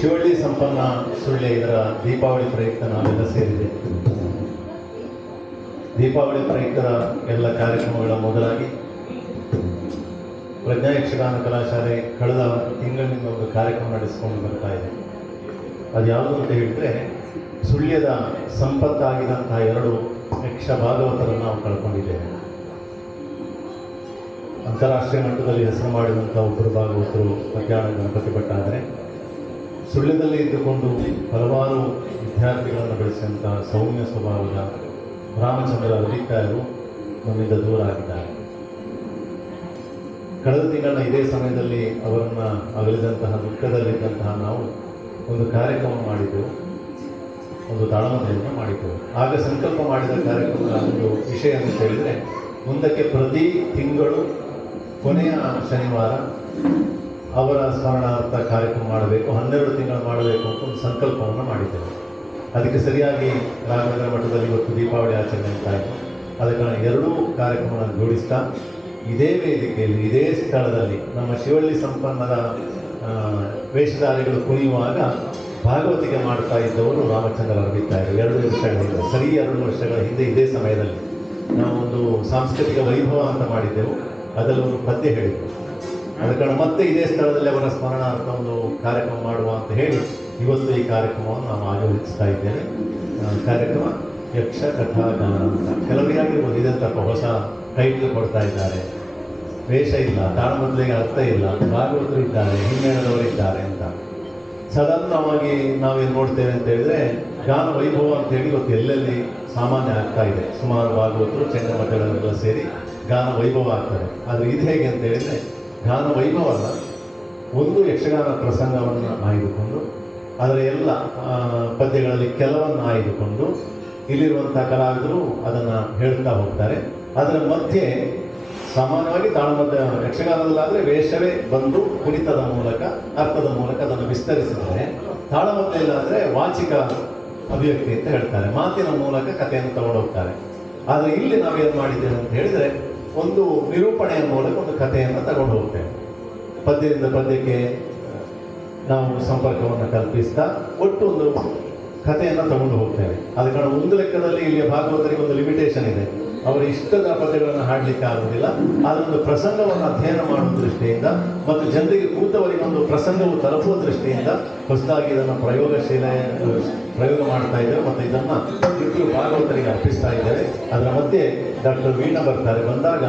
ಶಿವಳ್ಳಿ ಸಂಪನ್ನ ಸುಳ್ಳೆ ಇದರ ದೀಪಾವಳಿ ಪ್ರಯುಕ್ತ ನಾವೆಲ್ಲ ಸೇರಿದೆ. ದೀಪಾವಳಿ ಪ್ರಯುಕ್ತದ ಎಲ್ಲ ಕಾರ್ಯಕ್ರಮಗಳ ಮೊದಲಾಗಿ ಪ್ರಜ್ಞಾ ಯಕ್ಷಗಾನ ಕಲಾಶಾಲೆ ಕಳೆದ ತಿಂಗಳಿನಿಂದ ಒಂದು ಕಾರ್ಯಕ್ರಮ ನಡೆಸಿಕೊಂಡು ಬರ್ತಾ ಇದೆ. ಅದು ಯಾವುದು ಅಂತ ಹೇಳಿದ್ರೆ, ಸುಳ್ಯದ ಸಂಪತ್ತಾಗಿದ್ದಂತಹ 2 ಯಕ್ಷ ಭಾಗವತರನ್ನು ನಾವು ಕಳ್ಕೊಂಡಿದ್ದೇವೆ. ಅಂತಾರಾಷ್ಟ್ರೀಯ ಮಟ್ಟದಲ್ಲಿ ಹೆಸರು ಮಾಡಿದಂಥ ಒಬ್ಬರು ಭಾಗವತರು ಮಧ್ಯಾಹ್ನ ಗಣಪತಿ ಭಟ್. ಆದರೆ ಸುಳ್ಯದಲ್ಲಿ ಇದ್ದುಕೊಂಡು ಹಲವಾರು ವಿದ್ಯಾರ್ಥಿಗಳನ್ನು ಬೆಳೆಸಿದಂಥ ಸೌಮ್ಯ ಸ್ವಭಾವದ ರಾಮಚಂದ್ರ ಅಧಿಕಾರರು ನಮ್ಮಿಂದ ದೂರ ಆಗಿದ್ದಾರೆ. ಕಳೆದ ತಿಂಗಳ ಇದೇ ಸಮಯದಲ್ಲಿ ಅವರನ್ನು ಅಗಲಿದಂತಹ ದುಃಖದಲ್ಲಿದ್ದಂತಹ ನಾವು ಒಂದು ಕಾರ್ಯಕ್ರಮ ಮಾಡಿದ್ದೆವು, ಒಂದು ತಾಳಮದ್ದಳೆಯನ್ನು ಮಾಡಿದ್ದೆವು. ಆಗ ಸಂಕಲ್ಪ ಮಾಡಿದ ಕಾರ್ಯಕ್ರಮದ ಒಂದು ವಿಷಯ ಅಂತ ಹೇಳಿದರೆ, ಮುಂದಕ್ಕೆ ಪ್ರತಿ ತಿಂಗಳು ಕೊನೆಯ ಶನಿವಾರ ಅವರ ಸ್ಮರಣಾರ್ಥ ಕಾರ್ಯಕ್ರಮ ಮಾಡಬೇಕು, 12 ತಿಂಗಳು ಮಾಡಬೇಕು ಅಂತ ಒಂದು ಸಂಕಲ್ಪವನ್ನು ಮಾಡಿದ್ದೆವು. ಅದಕ್ಕೆ ಸರಿಯಾಗಿ ರಾಘವೇಂದ್ರ ಮಠದಲ್ಲಿ ಇವತ್ತು ದೀಪಾವಳಿ ಆಚರಣೆ ಅಂತಾಯಿತು. ಅದಕ್ಕೆ 2 ಕಾರ್ಯಕ್ರಮಗಳನ್ನು ಜೋಡಿಸ್ತಾ ಇದೇ ವೇದಿಕೆಯಲ್ಲಿ ಇದೇ ಸ್ಥಳದಲ್ಲಿ ನಮ್ಮ ಶಿವಳ್ಳಿ ಸಂಪನ್ನದ ವೇಷಧಾರಿಗಳು ಕುಣಿಯುವಾಗ ಭಾಗವತಿಗೆ ಮಾಡ್ತಾ ಇದ್ದವರು ರಾಮಚಂದ್ರ ಅರವಿದ್ದಾರೆ. 2 ವರ್ಷಗಳ ಹಿಂದೆ, ಸರಿ 2 ವರ್ಷಗಳ ಹಿಂದೆ ಇದೇ ಸಮಯದಲ್ಲಿ ನಾವೊಂದು ಸಾಂಸ್ಕೃತಿಕ ವೈಭವ ಅಂತ ಮಾಡಿದ್ದೆವು. ಅದರಲ್ಲಿ ಒಂದು ಪದ್ಯ ಹೇಳಿದ್ದೆವು. ಅದ ಕಾರಣ ಮತ್ತೆ ಇದೇ ಸ್ಥಳದಲ್ಲಿ ಅವರ ಸ್ಮರಣಾರ್ಥ ಒಂದು ಕಾರ್ಯಕ್ರಮ ಮಾಡುವ ಅಂತ ಹೇಳಿ ಇವತ್ತು ಈ ಕಾರ್ಯಕ್ರಮವನ್ನು ನಾವು ಆಯೋಜಿಸ್ತಾ ಇದ್ದೇವೆ. ಕಾರ್ಯಕ್ರಮ ಯಕ್ಷ ಕಥಾಗಾನ ಅಂತ. ಕೆಲವರಿಗಾಗಿರ್ಬೋದು ಇದಂತಪ್ಪ ಹೊಸ ಟೈಟ್ಲ್ ಕೊಡ್ತಾ ಇದ್ದಾರೆ, ವೇಷ ಇಲ್ಲ, ತಾಳಮದ್ದಳೆಗೆ ಅರ್ಥ ಇಲ್ಲ, ಭಾಗವತರು ಇದ್ದಾರೆ, ಹಿಮ್ಮೇಳದವರಿದ್ದಾರೆ ಅಂತ. ಸಾಧಾರಣವಾಗಿ ನಾವೇನು ನೋಡ್ತೇವೆ ಅಂತ ಹೇಳಿದ್ರೆ, ಗಾನ ವೈಭವ ಅಂತ ಹೇಳಿ ಇವತ್ತು ಎಲ್ಲೆಲ್ಲಿ ಸಾಮಾನ್ಯ ಆಗ್ತಾ ಇದೆ. ಸುಮಾರು ಭಾಗವತರು ಚಂದ್ರಮಠಗಳೆಲ್ಲ ಸೇರಿ ಗಾನ ವೈಭವ ಆಗ್ತಾರೆ. ಆದರೆ ಇದು ಹೇಗೆ ಅಂತ ಹೇಳಿದರೆ, ಗಾನ ವೈಭವ ಅಲ್ಲ, ಒಂದು ಯಕ್ಷಗಾನ ಪ್ರಸಂಗವನ್ನು ಆಯ್ದುಕೊಂಡು ಅದರ ಎಲ್ಲ ಪದ್ಯಗಳಲ್ಲಿ ಕೆಲವನ್ನು ಆಯ್ದುಕೊಂಡು ಇಲ್ಲಿರುವಂಥ ಕಲಾವಿದರು ಅದನ್ನು ಹೇಳ್ತಾ ಹೋಗ್ತಾರೆ. ಅದರ ಮಧ್ಯೆ ಸಾಮಾನ್ಯವಾಗಿ ತಾಳಮದ್ದ ಯಕ್ಷಗಾನದಲ್ಲಾದರೆ ವೇಷವೇ ಬಂದು ಕುಣಿತದ ಮೂಲಕ ಅರ್ಥದ ಮೂಲಕ ಅದನ್ನು ವಿಸ್ತರಿಸಿದರೆ, ತಾಳಮದ್ದಳೆಯಲ್ಲಾದರೆ ವಾಚಿಕ ಅಭಿವ್ಯಕ್ತಿ ಅಂತ ಹೇಳ್ತಾರೆ, ಮಾತಿನ ಮೂಲಕ ಕಥೆಯನ್ನು ತಗೊಂಡೋಗ್ತಾರೆ. ಆದರೆ ಇಲ್ಲಿ ನಾವೇನು ಮಾಡಿದ್ದೇವೆ ಅಂತ ಹೇಳಿದರೆ, ಒಂದು ನಿರೂಪಣೆಯ ಮೂಲಕ ಒಂದು ಕಥೆಯನ್ನು ತಗೊಂಡು ಹೋಗ್ತೇವೆ. ಪದ್ಯದಿಂದ ಪದ್ಯಕ್ಕೆ ನಾವು ಸಂಪರ್ಕವನ್ನು ಕಲ್ಪಿಸ್ತಾ ಒಟ್ಟು ಒಂದು ಕಥೆಯನ್ನು ತಗೊಂಡು ಹೋಗ್ತೇವೆ. ಆದ ಕಾರಣ ಒಂದು ಲೆಕ್ಕದಲ್ಲಿ ಇಲ್ಲಿಯ ಭಾಗವತರಿಗೆ ಒಂದು ಲಿಮಿಟೇಷನ್ ಇದೆ. ಅವರ ಇಷ್ಟದ ಪದ್ಯಗಳನ್ನು ಹಾಡಲಿಕ್ಕೆ ಆಗುವುದಿಲ್ಲ. ಅದೊಂದು ಪ್ರಸಂಗವನ್ನು ಅಧ್ಯಯನ ಮಾಡುವ ದೃಷ್ಟಿಯಿಂದ ಮತ್ತು ಜನರಿಗೆ ಕೂತವರಿಗೆ ಒಂದು ಪ್ರಸಂಗವು ತಲುಪುವ ದೃಷ್ಟಿಯಿಂದ ಹೊಸದಾಗಿ ಇದನ್ನು ಪ್ರಯೋಗ ಮಾಡ್ತಾ ಇದ್ದೇವೆ ಮತ್ತು ಇದನ್ನು ಇಬ್ಬರು ಭಾಗವತರಿಗೆ ಅರ್ಪಿಸ್ತಾ ಇದ್ದೇವೆ. ಅದರ ಮಧ್ಯೆ ಡಾಕ್ಟರ್ ವೀಣಾ ಬರ್ತಾರೆ. ಬಂದಾಗ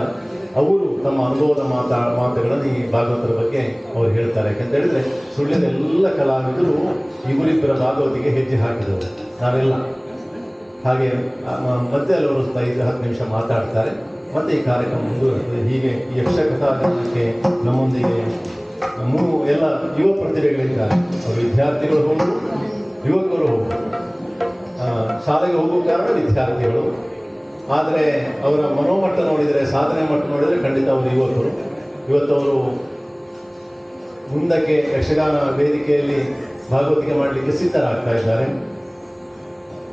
ಅವರು ತಮ್ಮ ಅನುಭವದ ಮಾತುಗಳನ್ನು ಈ ಭಾಗವತರ ಬಗ್ಗೆ ಅವರು ಹೇಳ್ತಾರೆ. ಯಾಕಂತ ಹೇಳಿದ್ರೆ, ಸುಳ್ಯದ ಎಲ್ಲ ಕಲಾವಿದರು ಇವರಿಬ್ಬರ ಭಾಗವತಿಗೆ ಹೆಜ್ಜೆ ಹಾಕಿದವರು ನಾವೆಲ್ಲ. ಹಾಗೆ ಮಧ್ಯದಲ್ಲಿ ಅವರು 5-10 ನಿಮಿಷ ಮಾತಾಡ್ತಾರೆ, ಮತ್ತು ಈ ಕಾರ್ಯಕ್ರಮ ಮುಂದುವರಿಸ್ತದೆ. ಹೀಗೆ ಈ ಯಕ್ಷಕಥಾಗಾನಕ್ಕೆ ನಮ್ಮೊಂದಿಗೆ ಎಲ್ಲ ಯುವ ಪ್ರತಿಭೆಗಳಿದ್ದಾರೆ. ಅವರು ವಿದ್ಯಾರ್ಥಿಗಳು ಹೋಗುದು, ಯುವಕರು ಹೋಗುದು. ಶಾಲೆಗೆ ಹೋಗುವ ಕಾರಣ ವಿದ್ಯಾರ್ಥಿಗಳು, ಆದರೆ ಅವರ ಮನೋಮಟ್ಟ ನೋಡಿದರೆ, ಸಾಧನೆ ಮಟ್ಟ ನೋಡಿದರೆ ಖಂಡಿತ ಅವರು ಯುವಕರು. ಇವತ್ತವರು ಮುಂದಕ್ಕೆ ಯಕ್ಷಗಾನ ವೇದಿಕೆಯಲ್ಲಿ ಭಾಗವತಿಕೆ ಮಾಡಲಿಕ್ಕೆ ಸಿದ್ಧರಾಗ್ತಾ ಇದ್ದಾರೆ.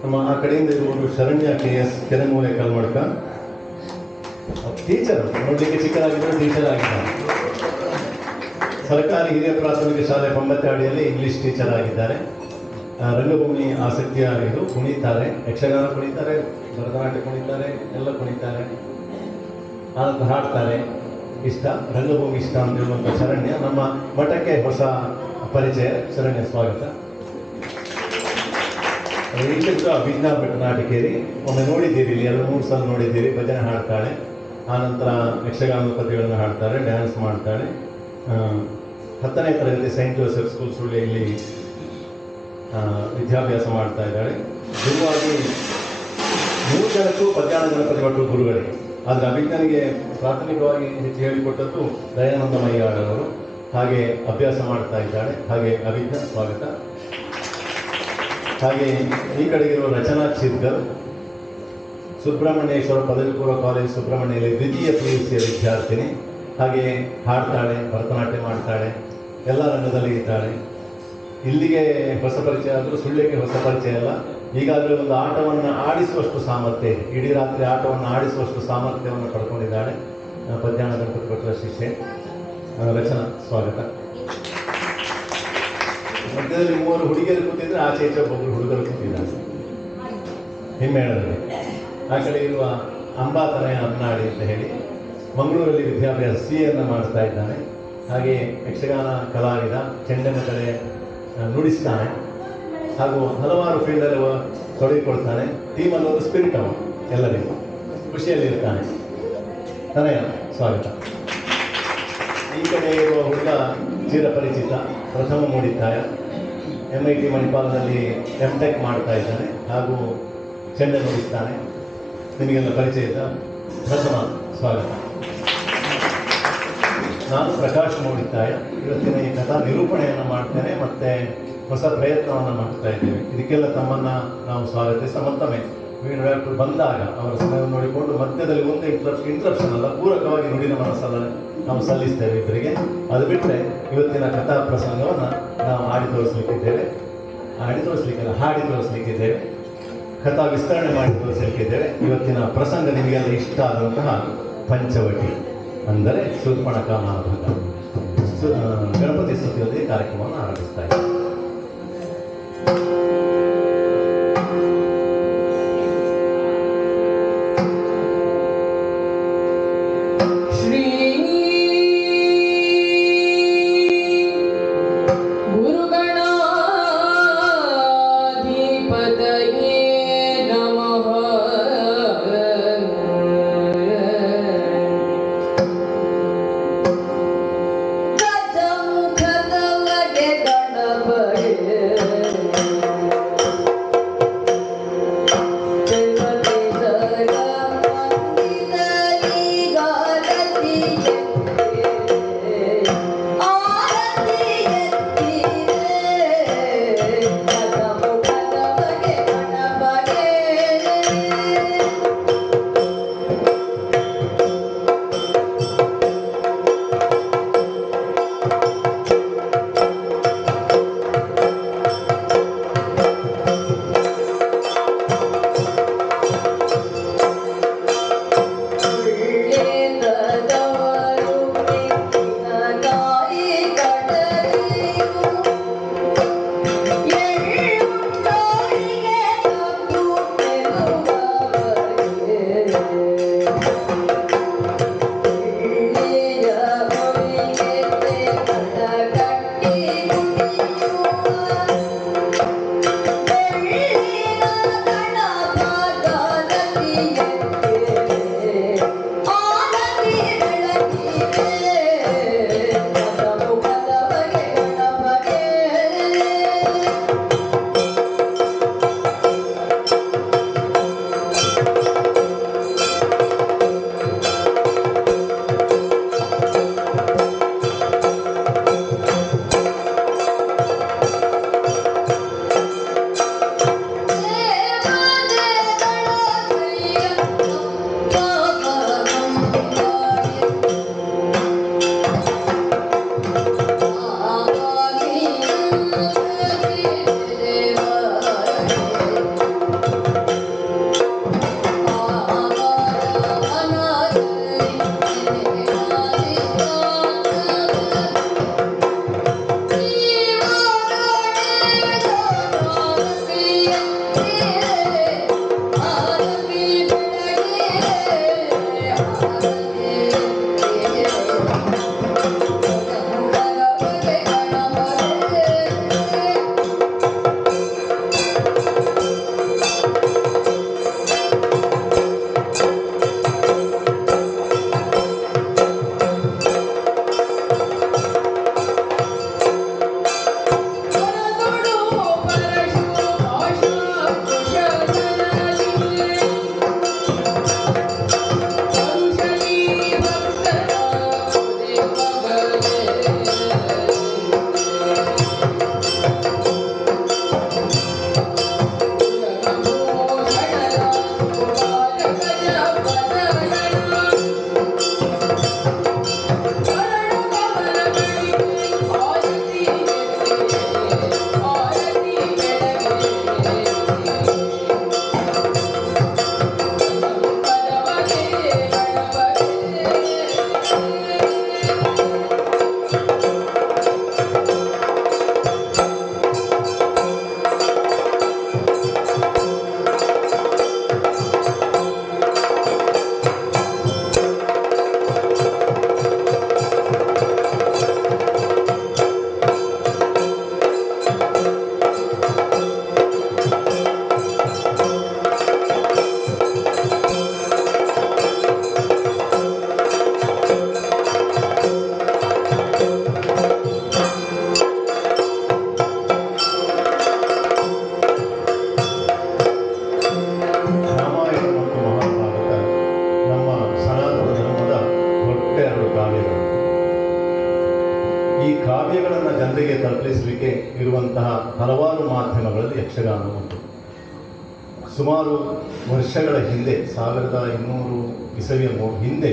ನಮ್ಮ ಆ ಕಡೆಯಿಂದ ಇರುವುದು ಶರಣ್ಯ KS ಕೆರೆಮೂಲೆ ಕಲ್ಮಡ್ಕ, ಟೀಚರ್, ನೋಡಲಿಕ್ಕೆ ಚಿಕ್ಕದಾಗಿದ್ದರೆ ಟೀಚರ್ ಆಗಿದ್ದಾರೆ. ಸರ್ಕಾರಿ ಹಿರಿಯ ಪ್ರಾಥಮಿಕ ಶಾಲೆ ಪಂಬತ್ತಾಡಿಯಲ್ಲಿ ಇಂಗ್ಲಿಷ್ ಟೀಚರ್ ಆಗಿದ್ದಾರೆ. ರಂಗಭೂಮಿ ಆಸಕ್ತಿಯ ಇದು, ಕುಣಿತಾರೆ, ಯಕ್ಷಗಾನ ಕುಣಿತಾರೆ, ಭರತನಾಟ್ಯ ಕುಣಿತಾರೆ, ಎಲ್ಲ ಕುಣಿತಾರೆ, ಹಾಡ್ತಾರೆ. ಇಷ್ಟ, ರಂಗಭೂಮಿ ಇಷ್ಟ ಅಂತ ಹೇಳುವಂಥ ಶರಣ್ಯ ನಮ್ಮ ಮಠಕ್ಕೆ ಹೊಸ ಪರಿಚಯ. ಶರಣ್ಯ, ಸ್ವಾಗತ. ಈಚೆಗೂ ಅಭಿಜ್ಞಾ ಭಟ್ನಾಟಿಕೇರಿ, ಒಮ್ಮೆ ನೋಡಿದ್ದೀರಿ, ಇಲ್ಲಿ 2-3 ಸಲ ನೋಡಿದ್ದೀರಿ. ಭಜನೆ ಹಾಡ್ತಾಳೆ, ಆನಂತರ ಯಕ್ಷಗಾನದ ಪದ್ಯಗಳನ್ನು ಹಾಡ್ತಾಳೆ, ಡ್ಯಾನ್ಸ್ ಮಾಡ್ತಾಳೆ. 10ನೇ ತರಗತಿ ಸೈಂಟ್ ಜೋಸೆಫ್ ಸ್ಕೂಲ್ ಸುಳ್ಳಿ ಇಲ್ಲಿ ವಿದ್ಯಾಭ್ಯಾಸ ಮಾಡ್ತಾ ಇದ್ದಾಳೆ. ಗುರುವಾಗಿ 3 ಜನಕ್ಕೂ ಪದ್ಯಾಣ ಗಣಪತಿ ಭಟ್ರು ಗುರುಗಳಿಗೆ. ಆದರೆ ಅಭಿಜ್ಞನಿಗೆ ಪ್ರಾಥಮಿಕವಾಗಿ ಹೆಚ್ಚು ಹೇಳಿಕೊಟ್ಟದ್ದು ದಯಾನಂದಮಯ್ಯ ಅವರು. ಹಾಗೆ ಅಭ್ಯಾಸ ಮಾಡ್ತಾ ಇದ್ದಾಳೆ. ಹಾಗೆ ಅಭಿಜ್ಞ, ಸ್ವಾಗತ. ಹಾಗೆ ಈ ಕಡೆಗಿರುವ ರಚನಾ ಚಿರ್ಗರ್, ಸುಬ್ರಹ್ಮಣ್ಯೇಶ್ವರ ಪದವಿ ಪೂರ್ವ ಕಾಲೇಜು ಸುಬ್ರಹ್ಮಣ್ಯಲ್ಲಿ ದ್ವಿತೀಯ PUC ವಿದ್ಯಾರ್ಥಿನಿ. ಹಾಗೆ ಹಾಡ್ತಾಳೆ, ಭರತನಾಟ್ಯ ಮಾಡ್ತಾಳೆ, ಎಲ್ಲ ರಂಗದಲ್ಲಿ ಇದ್ದಾಳೆ. ಇಲ್ಲಿಗೆ ಹೊಸ ಪರಿಚಯ ಆದರೂ ಸುಳ್ಯಕ್ಕೆ ಹೊಸ ಪರಿಚಯ ಅಲ್ಲ. ಈಗಾಗಲೇ ಒಂದು ಆಟವನ್ನು ಆಡಿಸುವಷ್ಟು ಸಾಮರ್ಥ್ಯ ಇದೆ. ಇಡೀ ರಾತ್ರಿ ಆಟವನ್ನು ಆಡಿಸುವಷ್ಟು ಸಾಮರ್ಥ್ಯವನ್ನು ಪಡ್ಕೊಂಡಿದ್ದಾಳೆ. ಪದ್ಯಾಣ ಗಣಪತಿ ಭಟ್ರ ಶಿಷ್ಯೆ ರಚನಾ, ಸ್ವಾಗತ. ಮಧ್ಯದಲ್ಲಿ 3 ಹುಡುಗಿಯರು ಕೂತಿದ್ರೆ ಆಚೆ ಈಚೆ ಒಬ್ಬೊಬ್ಬರು ಹುಡುಗರು ಕೂತಿದ್ದಾರೆ ಹಿಮ್ಮೇಳದಲ್ಲಿ. ಆ ಕಡೆ ಇರುವ ಅಂಬಾತನಯ ಅನ್ನಾಡಿ ಅಂತ ಹೇಳಿ ಮಂಗಳೂರಲ್ಲಿ ವಿದ್ಯಾಭ್ಯಾಸ ಸಿಎಯನ್ನು ಮಾಡ್ತಾ ಇದ್ದಾನೆ. ಹಾಗೆ ಯಕ್ಷಗಾನ ಕಲಾವಿದ, ಚೆಂಡನ ಕಡೆ ನುಡಿಸ್ತಾನೆ ಹಾಗೂ ಹಲವಾರು ಫೀಲ್ಡಲ್ಲಿ ತೊಡಗಿಕೊಳ್ತಾನೆ. ಟೀಮಲ್ಲಿ ಒಂದು ಸ್ಪಿರಿಟ್ ಅವನು, ಎಲ್ಲರಿಗೂ ಖುಷಿಯಲ್ಲಿರ್ತಾನೆ. ತನಯ ಸ್ವಾಗತ. ಈ ಕಡೆ ಇರುವ ಹುಡುಗ ಚಿರಪರಿಚಿತ, ಪ್ರಥಮ ಮೂಡಿತಾಯ, MIT ಮಣಿಪಾಲದಲ್ಲಿ MTech ಮಾಡ್ತಾ ಇದ್ದಾನೆ ಹಾಗೂ ಚೆಂಡ ನುಡಿಸ್ತಾನೆ. ನಿಮಗೆಲ್ಲ ಪರಿಚಯಿತ ಪ್ರಥಮ ಸ್ವಾಗತ. ನಾನು ಪ್ರಕಾಶ್ ಮೂಡಿತಾಯ. ಇವತ್ತಿನ ಈ ಕಥಾ ನಿರೂಪಣೆಯನ್ನು ಮಾಡ್ತೇನೆ ಮತ್ತು ಹೊಸ ಪ್ರಯತ್ನವನ್ನು ಮಾಡ್ತಾ ಇದ್ದೇವೆ. ಇದಕ್ಕೆಲ್ಲ ತಮ್ಮನ್ನು ನಾವು ಸ್ವಾಗತಿಸ ಮತ್ತೊಮ್ಮೆ ವೀಣು ಬಂದಾಗ ಅವರ ಸಮಯವನ್ನು ನೋಡಿಕೊಂಡು ಮಧ್ಯದಲ್ಲಿ ಒಂದು ಇಂಟ್ರಪ್ಷನ್ ಅಲ್ಲ, ಪೂರಕವಾಗಿ ನುಡಿನ ಮನಸ್ಸಲ್ಲ ನಾವು ಸಲ್ಲಿಸ್ತೇವೆ ಇಬ್ಬರಿಗೆ. ಅದು ಬಿಟ್ಟರೆ ಇವತ್ತಿನ ಕಥಾ ಪ್ರಸಂಗವನ್ನು ನಾವು ಹಾಡಿ ತೋರಿಸಲಿಕ್ಕಿದ್ದೇವೆ. ಕಥಾ ವಿಸ್ತರಣೆ ಮಾಡಿ ತೋರಿಸಲಿಕ್ಕಿದ್ದೇವೆ. ಇವತ್ತಿನ ಪ್ರಸಂಗ ನಿಮಗೆಲ್ಲ ಇಷ್ಟ ಆದಂತಹ ಪಂಚವಟಿ ಅಂದರೆ ಶೂರ್ಪಣಖ ಮಹಾಭಾಗ ಗಣಪತಿ ಸ್ತುತಿಯೊಂದಿಗೆ ಕಾರ್ಯಕ್ರಮವನ್ನು ಆರಂಭಿಸ್ತಾ ಇದ್ದೇವೆ. ತೋರಿಸಲಿಕ್ಕೆ ಇರುವಂತಹ ಹಲವಾರು ಮಾಧ್ಯಮಗಳಲ್ಲಿ ಯಕ್ಷಗಾನ ಉಂಟು. ಸುಮಾರು ವರ್ಷಗಳ ಹಿಂದೆ 1200 ಇಸವಿಯ ಹಿಂದೆ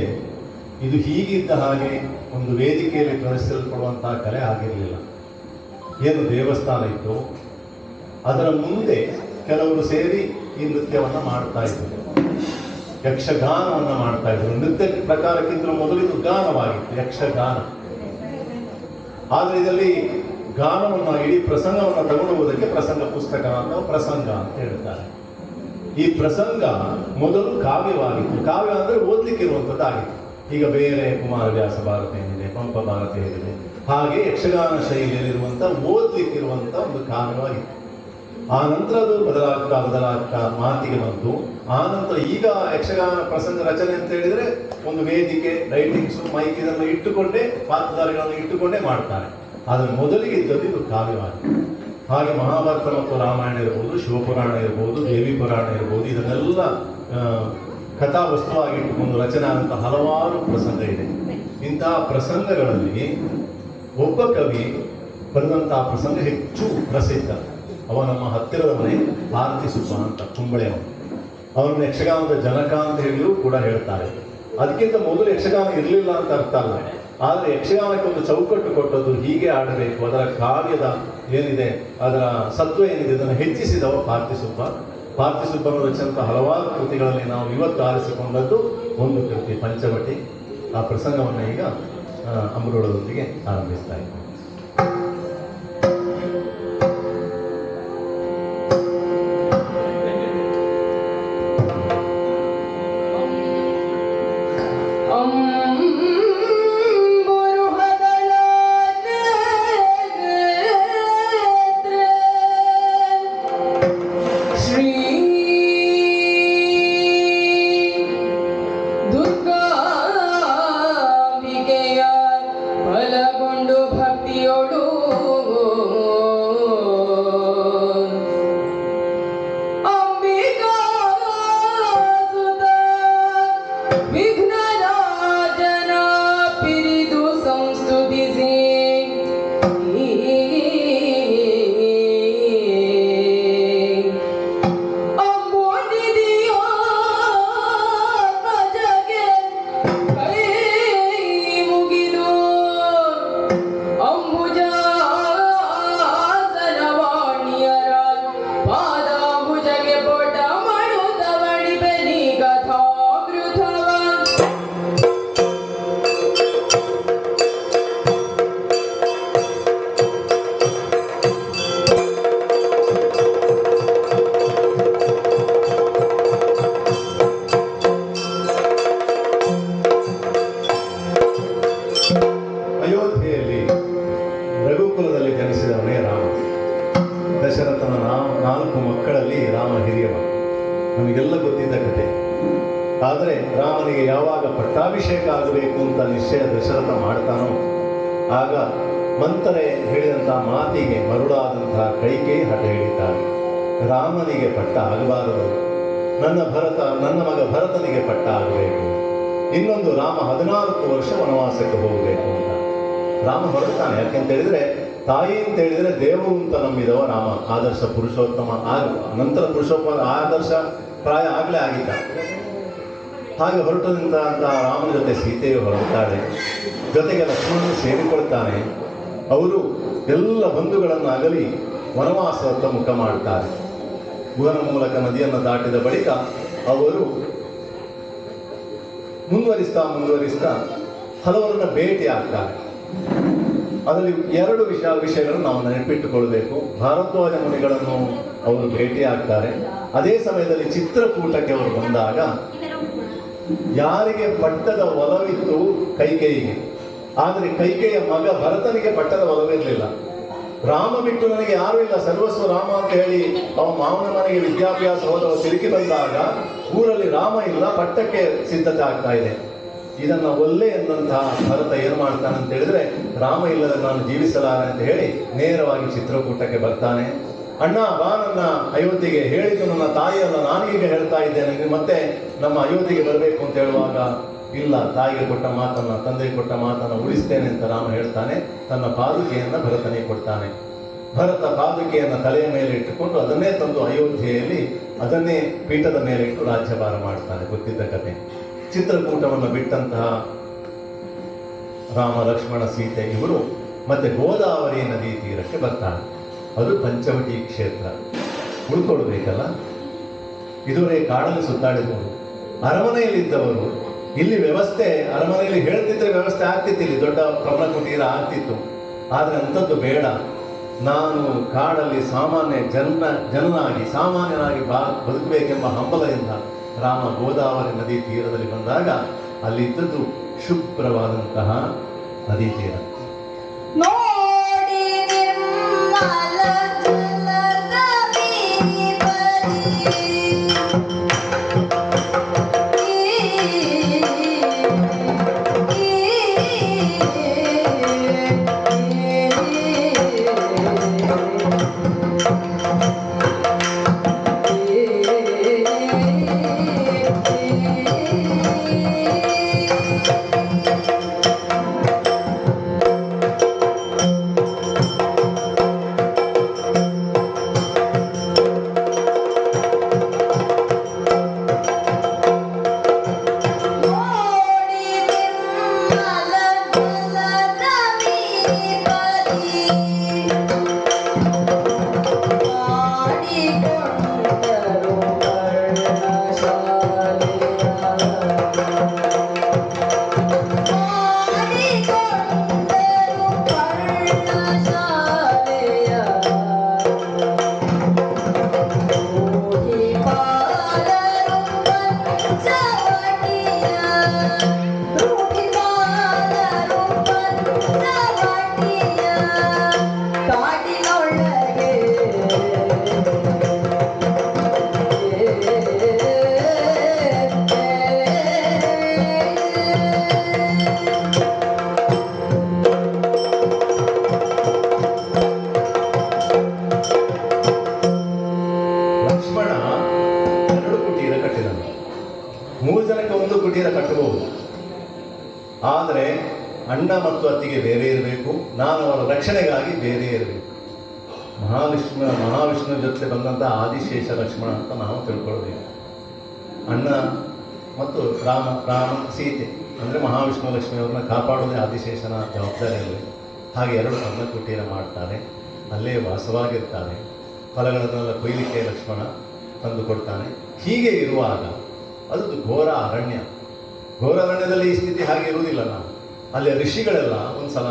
ಇದು ಹೀಗಿದ್ದ ಹಾಗೆ ಒಂದು ವೇದಿಕೆಯಲ್ಲಿ ಪ್ರದರ್ಶಿಸಲ್ಪಡುವಂತಹ ಕಲೆ ಆಗಿರಲಿಲ್ಲ. ಏನು ದೇವಸ್ಥಾನ ಇತ್ತು ಅದರ ಮುಂದೆ ಕೆಲವರು ಸೇರಿ ಈ ನೃತ್ಯವನ್ನು ಮಾಡ್ತಾ ಇದ್ರು, ಯಕ್ಷಗಾನವನ್ನು ಮಾಡ್ತಾ ಇದ್ರು. ನೃತ್ಯ ಪ್ರಕಾರಕ್ಕಿಂತ ಮೊದಲು ಇದು ಗಾನವಾಗಿತ್ತು, ಯಕ್ಷಗಾನ. ಆದರೆ ಇದರಲ್ಲಿ ಗಾನವನ್ನು, ಇಡೀ ಪ್ರಸಂಗವನ್ನು ತಗೊಳ್ಳುವುದಕ್ಕೆ ಪ್ರಸಂಗ ಪುಸ್ತಕ ಅಥವಾ ಪ್ರಸಂಗ ಅಂತ ಹೇಳ್ತಾರೆ. ಈ ಪ್ರಸಂಗ ಮೊದಲು ಕಾವ್ಯವಾಗಿತ್ತು. ಕಾವ್ಯ ಅಂದರೆ ಓದ್ಲಿಕ್ಕೆ ಇರುವಂಥದ್ದಾಗಿತ್ತು. ಈಗ ಬೇರೆ ಕುಮಾರವ್ಯಾಸ ಭಾರತ ಏನಿದೆ, ಪಂಪ ಭಾರತ ಏನಿದೆ, ಹಾಗೆ ಯಕ್ಷಗಾನ ಶೈಲಿಯಲ್ಲಿರುವಂಥ ಓದ್ಲಿಕ್ಕಿರುವಂಥ ಒಂದು ಕಾವ್ಯವಾಗಿತ್ತು. ಆ ನಂತರ ಅದು ಬದಲಾಗ್ತಾ ಮಾತಿಗೆ ಬಂತು. ಆ ನಂತರ ಈಗ ಯಕ್ಷಗಾನ ಪ್ರಸಂಗ ರಚನೆ ಅಂತ ಹೇಳಿದರೆ ಒಂದು ವೇದಿಕೆ, ಲೈಟಿಂಗ್ಸು, ಮೈಕ್ ಇದನ್ನು ಇಟ್ಟುಕೊಂಡೇ, ಪಾತ್ರಧಾರಿಗಳನ್ನು ಇಟ್ಟುಕೊಂಡೇ ಮಾಡ್ತಾರೆ. ಆದರೆ ಮೊದಲಿಗೆ ಇದ್ದದ್ದು ಇದು ಕಾವ್ಯವಾಗಿದೆ. ಹಾಗೆ ಮಹಾಭಾರತ ಮತ್ತು ರಾಮಾಯಣ ಇರ್ಬೋದು, ಶಿವಪುರಾಣ ಇರ್ಬೋದು, ದೇವಿ ಪುರಾಣ ಇರ್ಬೋದು, ಇದನ್ನೆಲ್ಲ ಕಥಾವಸ್ತುವಾಗಿಟ್ಟುಕೊಂಡು ರಚನೆ ಆದಂಥ ಹಲವಾರು ಪ್ರಸಂಗ ಇದೆ. ಇಂತಹ ಪ್ರಸಂಗಗಳಲ್ಲಿ ಒಬ್ಬ ಕವಿ ಬರೆದಂತಹ ಪ್ರಸಂಗ ಹೆಚ್ಚು ಪ್ರಸಿದ್ಧ. ಅವ ನಮ್ಮ ಹತ್ತಿರದ ಮನೆ ಭಾರತಿ ಸುಬ್ಬ ಅಂತ, ಕುಂಬಳೆಯವನು. ಅವರನ್ನು ಯಕ್ಷಗಾನದ ಜನಕ ಅಂತ ಹೇಳಿಯೂ ಕೂಡ ಹೇಳ್ತಾರೆ. ಅದಕ್ಕಿಂತ ಮೊದಲು ಯಕ್ಷಗಾನ ಇರಲಿಲ್ಲ ಅಂತ ಅರ್ಥ ಅಲ್ಲ. ಆದರೆ ಯಕ್ಷಗಾನಕ್ಕೆ ಒಂದು ಚೌಕಟ್ಟು ಕೊಟ್ಟದ್ದು, ಹೀಗೆ ಆಡಬೇಕು, ಅದರ ಕಾವ್ಯದ ಏನಿದೆ, ಅದರ ಸತ್ವ ಏನಿದೆ, ಇದನ್ನು ಹೆಚ್ಚಿಸಿದವ ಭಾರತಿ ಸುಬ್ಬ. ಭಾರತಿ ಸುಬ್ಬನ ರಚಿಸಿದಂಥ ಹಲವಾರು ಕೃತಿಗಳಲ್ಲಿ ನಾವು ಇವತ್ತು ಆರಿಸಿಕೊಂಡದ್ದು ಒಂದು ಕೃತಿ ಪಂಚವಟಿ. ಆ ಪ್ರಸಂಗವನ್ನು ಈಗ ಅಮೃತದೊಂದಿಗೆ ಆರಂಭಿಸ್ತಾ ಇದ್ದೇವೆ. ಅಯೋಧ್ಯೆಯಲ್ಲಿ ರಘುಕುಲದಲ್ಲಿ ಜನಿಸಿದವನೇ ರಾಮ. ದಶರಥನ 4 ಮಕ್ಕಳಲ್ಲಿ ರಾಮ ಹಿರಿಯವ, ನಮಗೆಲ್ಲ ಗೊತ್ತಿದ್ದ ಕಥೆ. ಆದರೆ ರಾಮನಿಗೆ ಯಾವಾಗ ಪಟ್ಟಾಭಿಷೇಕ ಆಗಬೇಕು ಅಂತ ನಿಶ್ಚಯ ದಶರಥ ಮಾಡ್ತಾನೋ, ಆಗ ಮಂಥರೆ ಹೇಳಿದಂಥ ಮಾತಿಗೆ ಮರುಳಾದಂತಹ ಕೈಕೇಯಿ ಹಠ ಹಿಡಿತಾನೆ. ರಾಮನಿಗೆ ಪಟ್ಟ ಆಗಬಾರದು, ನನ್ನ ಮಗ ಭರತನಿಗೆ ಪಟ್ಟ ಆಗಬೇಕು. ಇನ್ನೊಂದು ರಾಮ 14 ವರ್ಷ ವನವಾಸಕ್ಕೆ ಹೋಗಬೇಕು ಅಂತ ರಾಮ ಹೊರಡ್ತಾನೆ. ಯಾಕೆಂತ ಹೇಳಿದ್ರೆ, ತಾಯಿ ಅಂತ ಹೇಳಿದ್ರೆ ದೇವರು ಅಂತ ನಂಬಿದವ ರಾಮ, ಆದರ್ಶ ಪುರುಷೋತ್ತಮ. ನಂತರ ಪುರುಷೋತ್ತಮ ಆದರ್ಶ ಪ್ರಾಯ ಆಗಲೇ ಆಗಿದ್ದ. ಹಾಗೆ ಹೊರಟಂತ ರಾಮನ ಜೊತೆ ಸೀತೆಯು ಹೊರಡ್ತಾಳೆ, ಜೊತೆಗೆ ಲಕ್ಷ್ಮಣನು ಸೇರಿಕೊಳ್ತಾನೆ. ಅವರು ಎಲ್ಲ ಬಂಧುಗಳನ್ನು ಅಗಲಿ ವನವಾಸದತ್ತ ಮುಖ ಮಾಡ್ತಾರೆ. ಗುಹನ ಮೂಲಕ ನದಿಯನ್ನು ದಾಟಿದ ಬಳಿಕ ಅವರು ಮುಂದುವರಿಸ್ತಾ ಹಲವರನ್ನ ಭೇಟಿ ಆಗ್ತಾರೆ. ಅದರಲ್ಲಿ 2 ವಿಷಯಗಳನ್ನು ನಾವು ನೆನಪಿಟ್ಟುಕೊಳ್ಬೇಕು. ಭಾರದ್ವಾಜ ಮುನಿಗಳನ್ನು ಅವರು ಭೇಟಿ ಆಗ್ತಾರೆ. ಅದೇ ಸಮಯದಲ್ಲಿ ಚಿತ್ರಕೂಟಕ್ಕೆ ಅವರು ಬಂದಾಗ ಯಾರಿಗೆ ಪಟ್ಟದ ಒಲವಿತ್ತು ಕೈಕೇಯಿಗೆ, ಆದರೆ ಕೈಕೇಯಿಯ ಮಗ ಭರತನಿಗೆ ಪಟ್ಟದ ಒಲವಿರಲಿಲ್ಲ. ರಾಮ ಬಿಟ್ಟು ನನಗೆ ಯಾರೂ ಇಲ್ಲ, ಸರ್ವಸ್ವ ರಾಮ ಅಂತ ಹೇಳಿ ಅವ ಮಾವನ ಮನೆಗೆ ವಿದ್ಯಾಭ್ಯಾಸ ಹೋದವ ತಿರುಗಿ ಬಂದಾಗ ಊರಲ್ಲಿ ರಾಮ ಇಲ್ಲ, ಪಟ್ಟಕ್ಕೆ ಸಿದ್ಧತೆ ಆಗ್ತಾ ಇದೆ. ಇದನ್ನ ಒಲ್ಲೆ ಎಂದಂತಹ ಭರತ ಏನು ಮಾಡ್ತಾನೆ ಅಂತ ಹೇಳಿದ್ರೆ, ರಾಮ ಇಲ್ಲದೆ ನಾನು ಜೀವಿಸಲಾರೆ ಅಂತ ಹೇಳಿ ನೇರವಾಗಿ ಚಿತ್ರಕೂಟಕ್ಕೆ ಬರ್ತಾನೆ. ಅಣ್ಣ ಬಾ ನನ್ನ ಅಯೋಧ್ಯೆಗೆ, ಹೇಳಿದ್ದು ನನ್ನ ತಾಯಿಯಲ್ಲ, ನಾನೀಗ ಹೇಳ್ತಾ ಇದ್ದೇನೆ, ಮತ್ತೆ ನಮ್ಮ ಅಯೋಧ್ಯೆಗೆ ಬರಬೇಕು ಅಂತ ಹೇಳುವಾಗ, ಇಲ್ಲ, ತಾಯಿಗೆ ಕೊಟ್ಟ ಮಾತನ್ನ, ತಂದೆಗೆ ಕೊಟ್ಟ ಮಾತನ್ನ ಉಳಿಸ್ತೇನೆ ಅಂತ ರಾಮ ಹೇಳ್ತಾನೆ. ತನ್ನ ಪಾದುಕೆಯನ್ನ ಭರತನಿಗೆ ಕೊಡ್ತಾನೆ. ಭರತ ಪಾದುಕೆಯನ್ನು ತಲೆಯ ಮೇಲೆ ಇಟ್ಟುಕೊಂಡು ಅದನ್ನೇ ತಂದು ಅಯೋಧ್ಯೆಯಲ್ಲಿ ಅದನ್ನೇ ಪೀಠದ ಮೇಲೆ ಇಟ್ಟು ರಾಜ್ಯಭಾರ ಮಾಡ್ತಾನೆ, ಗೊತ್ತಿದ್ದ ಕತೆ. ಚಿತ್ರಕೂಟವನ್ನು ಬಿಟ್ಟಂತಹ ರಾಮ, ಲಕ್ಷ್ಮಣ, ಸೀತೆ ಇವರು ಮತ್ತೆ ಗೋದಾವರಿ ನದಿ ತೀರಕ್ಕೆ ಬರ್ತಾರೆ. ಅದು ಪಂಚವಟಿ ಕ್ಷೇತ್ರ. ಉಳ್ಕೊಳ್ಬೇಕಲ್ಲ, ಇದುವರೆಗೆ ಕಾಡಲ್ಲಿ ಸುತ್ತಾಡಿದವರು, ಅರಮನೆಯಲ್ಲಿದ್ದವರು. ಇಲ್ಲಿ ವ್ಯವಸ್ಥೆ, ಅರಮನೆಯಲ್ಲಿ ಹೇಳ್ತಿದ್ರೆ ವ್ಯವಸ್ಥೆ ಆಗ್ತಿತ್ತು, ಇಲ್ಲಿ ದೊಡ್ಡ ಪ್ರಬಲ ಕುಟೀರ ಆಗ್ತಿತ್ತು. ಆದರೆ ಅಂಥದ್ದು ಬೇಡ. ನಾನು ಕಾಡಲ್ಲಿ ಜನನಾಗಿ ಸಾಮಾನ್ಯನಾಗಿ ಬದುಕಬೇಕೆಂಬ ಹಂಬಲದಿಂದ ರಾಮ ಗೋದಾವರಿ ನದಿ ತೀರದಲ್ಲಿ ಬಂದಾಗ ಅಲ್ಲಿದ್ದದ್ದು ಶುಭ್ರವಾದಂತಹ ನದಿ ತೀರ. ಆದರೆ ಅಣ್ಣ ಮತ್ತು ಅತ್ತಿಗೆ ಬೇರೆ ಇರಬೇಕು, ನಾನು ಅವರ ರಕ್ಷಣೆಗಾಗಿ ಬೇರೆ ಇರಬೇಕು. ಮಹಾವಿಷ್ಣು ಜೊತೆ ಬಂದಂಥ ಆದಿಶೇಷ ಲಕ್ಷ್ಮಣ ಅಂತ ನಾವು ತಿಳ್ಕೊಳ್ಬೇಕು. ಅಣ್ಣ ಮತ್ತು ರಾಮ ಸೀತೆ ಅಂದರೆ ಮಹಾವಿಷ್ಣು ಲಕ್ಷ್ಮಿಯವ್ರನ್ನ ಕಾಪಾಡೋದೇ ಆದಿಶೇಷನ ಜವಾಬ್ದಾರಿಯಲ್ಲಿ. ಹಾಗೆ ಎರಡು ಅನ್ನ ಕುಟೀರ ಮಾಡ್ತಾರೆ, ಅಲ್ಲೇ ವಾಸವಾಗಿರ್ತಾರೆ. ಫಲಗಳನ್ನೆಲ್ಲ ಕೊಯ್ಲಿಕ್ಕೆ ಲಕ್ಷ್ಮಣ ತಂದು ಕೊಡ್ತಾನೆ. ಹೀಗೆ ಇರುವಾಗ ಅದು ಘೋರ ಅರಣ್ಯ. ಘೋರ ಅರಣ್ಯದಲ್ಲಿ ಈ ಸ್ಥಿತಿ ಹಾಗೆ ಇರುವುದಿಲ್ಲಲ್ಲ. ಅಲ್ಲಿ ಋಷಿಗಳೆಲ್ಲ ಒಂದ್ಸಲ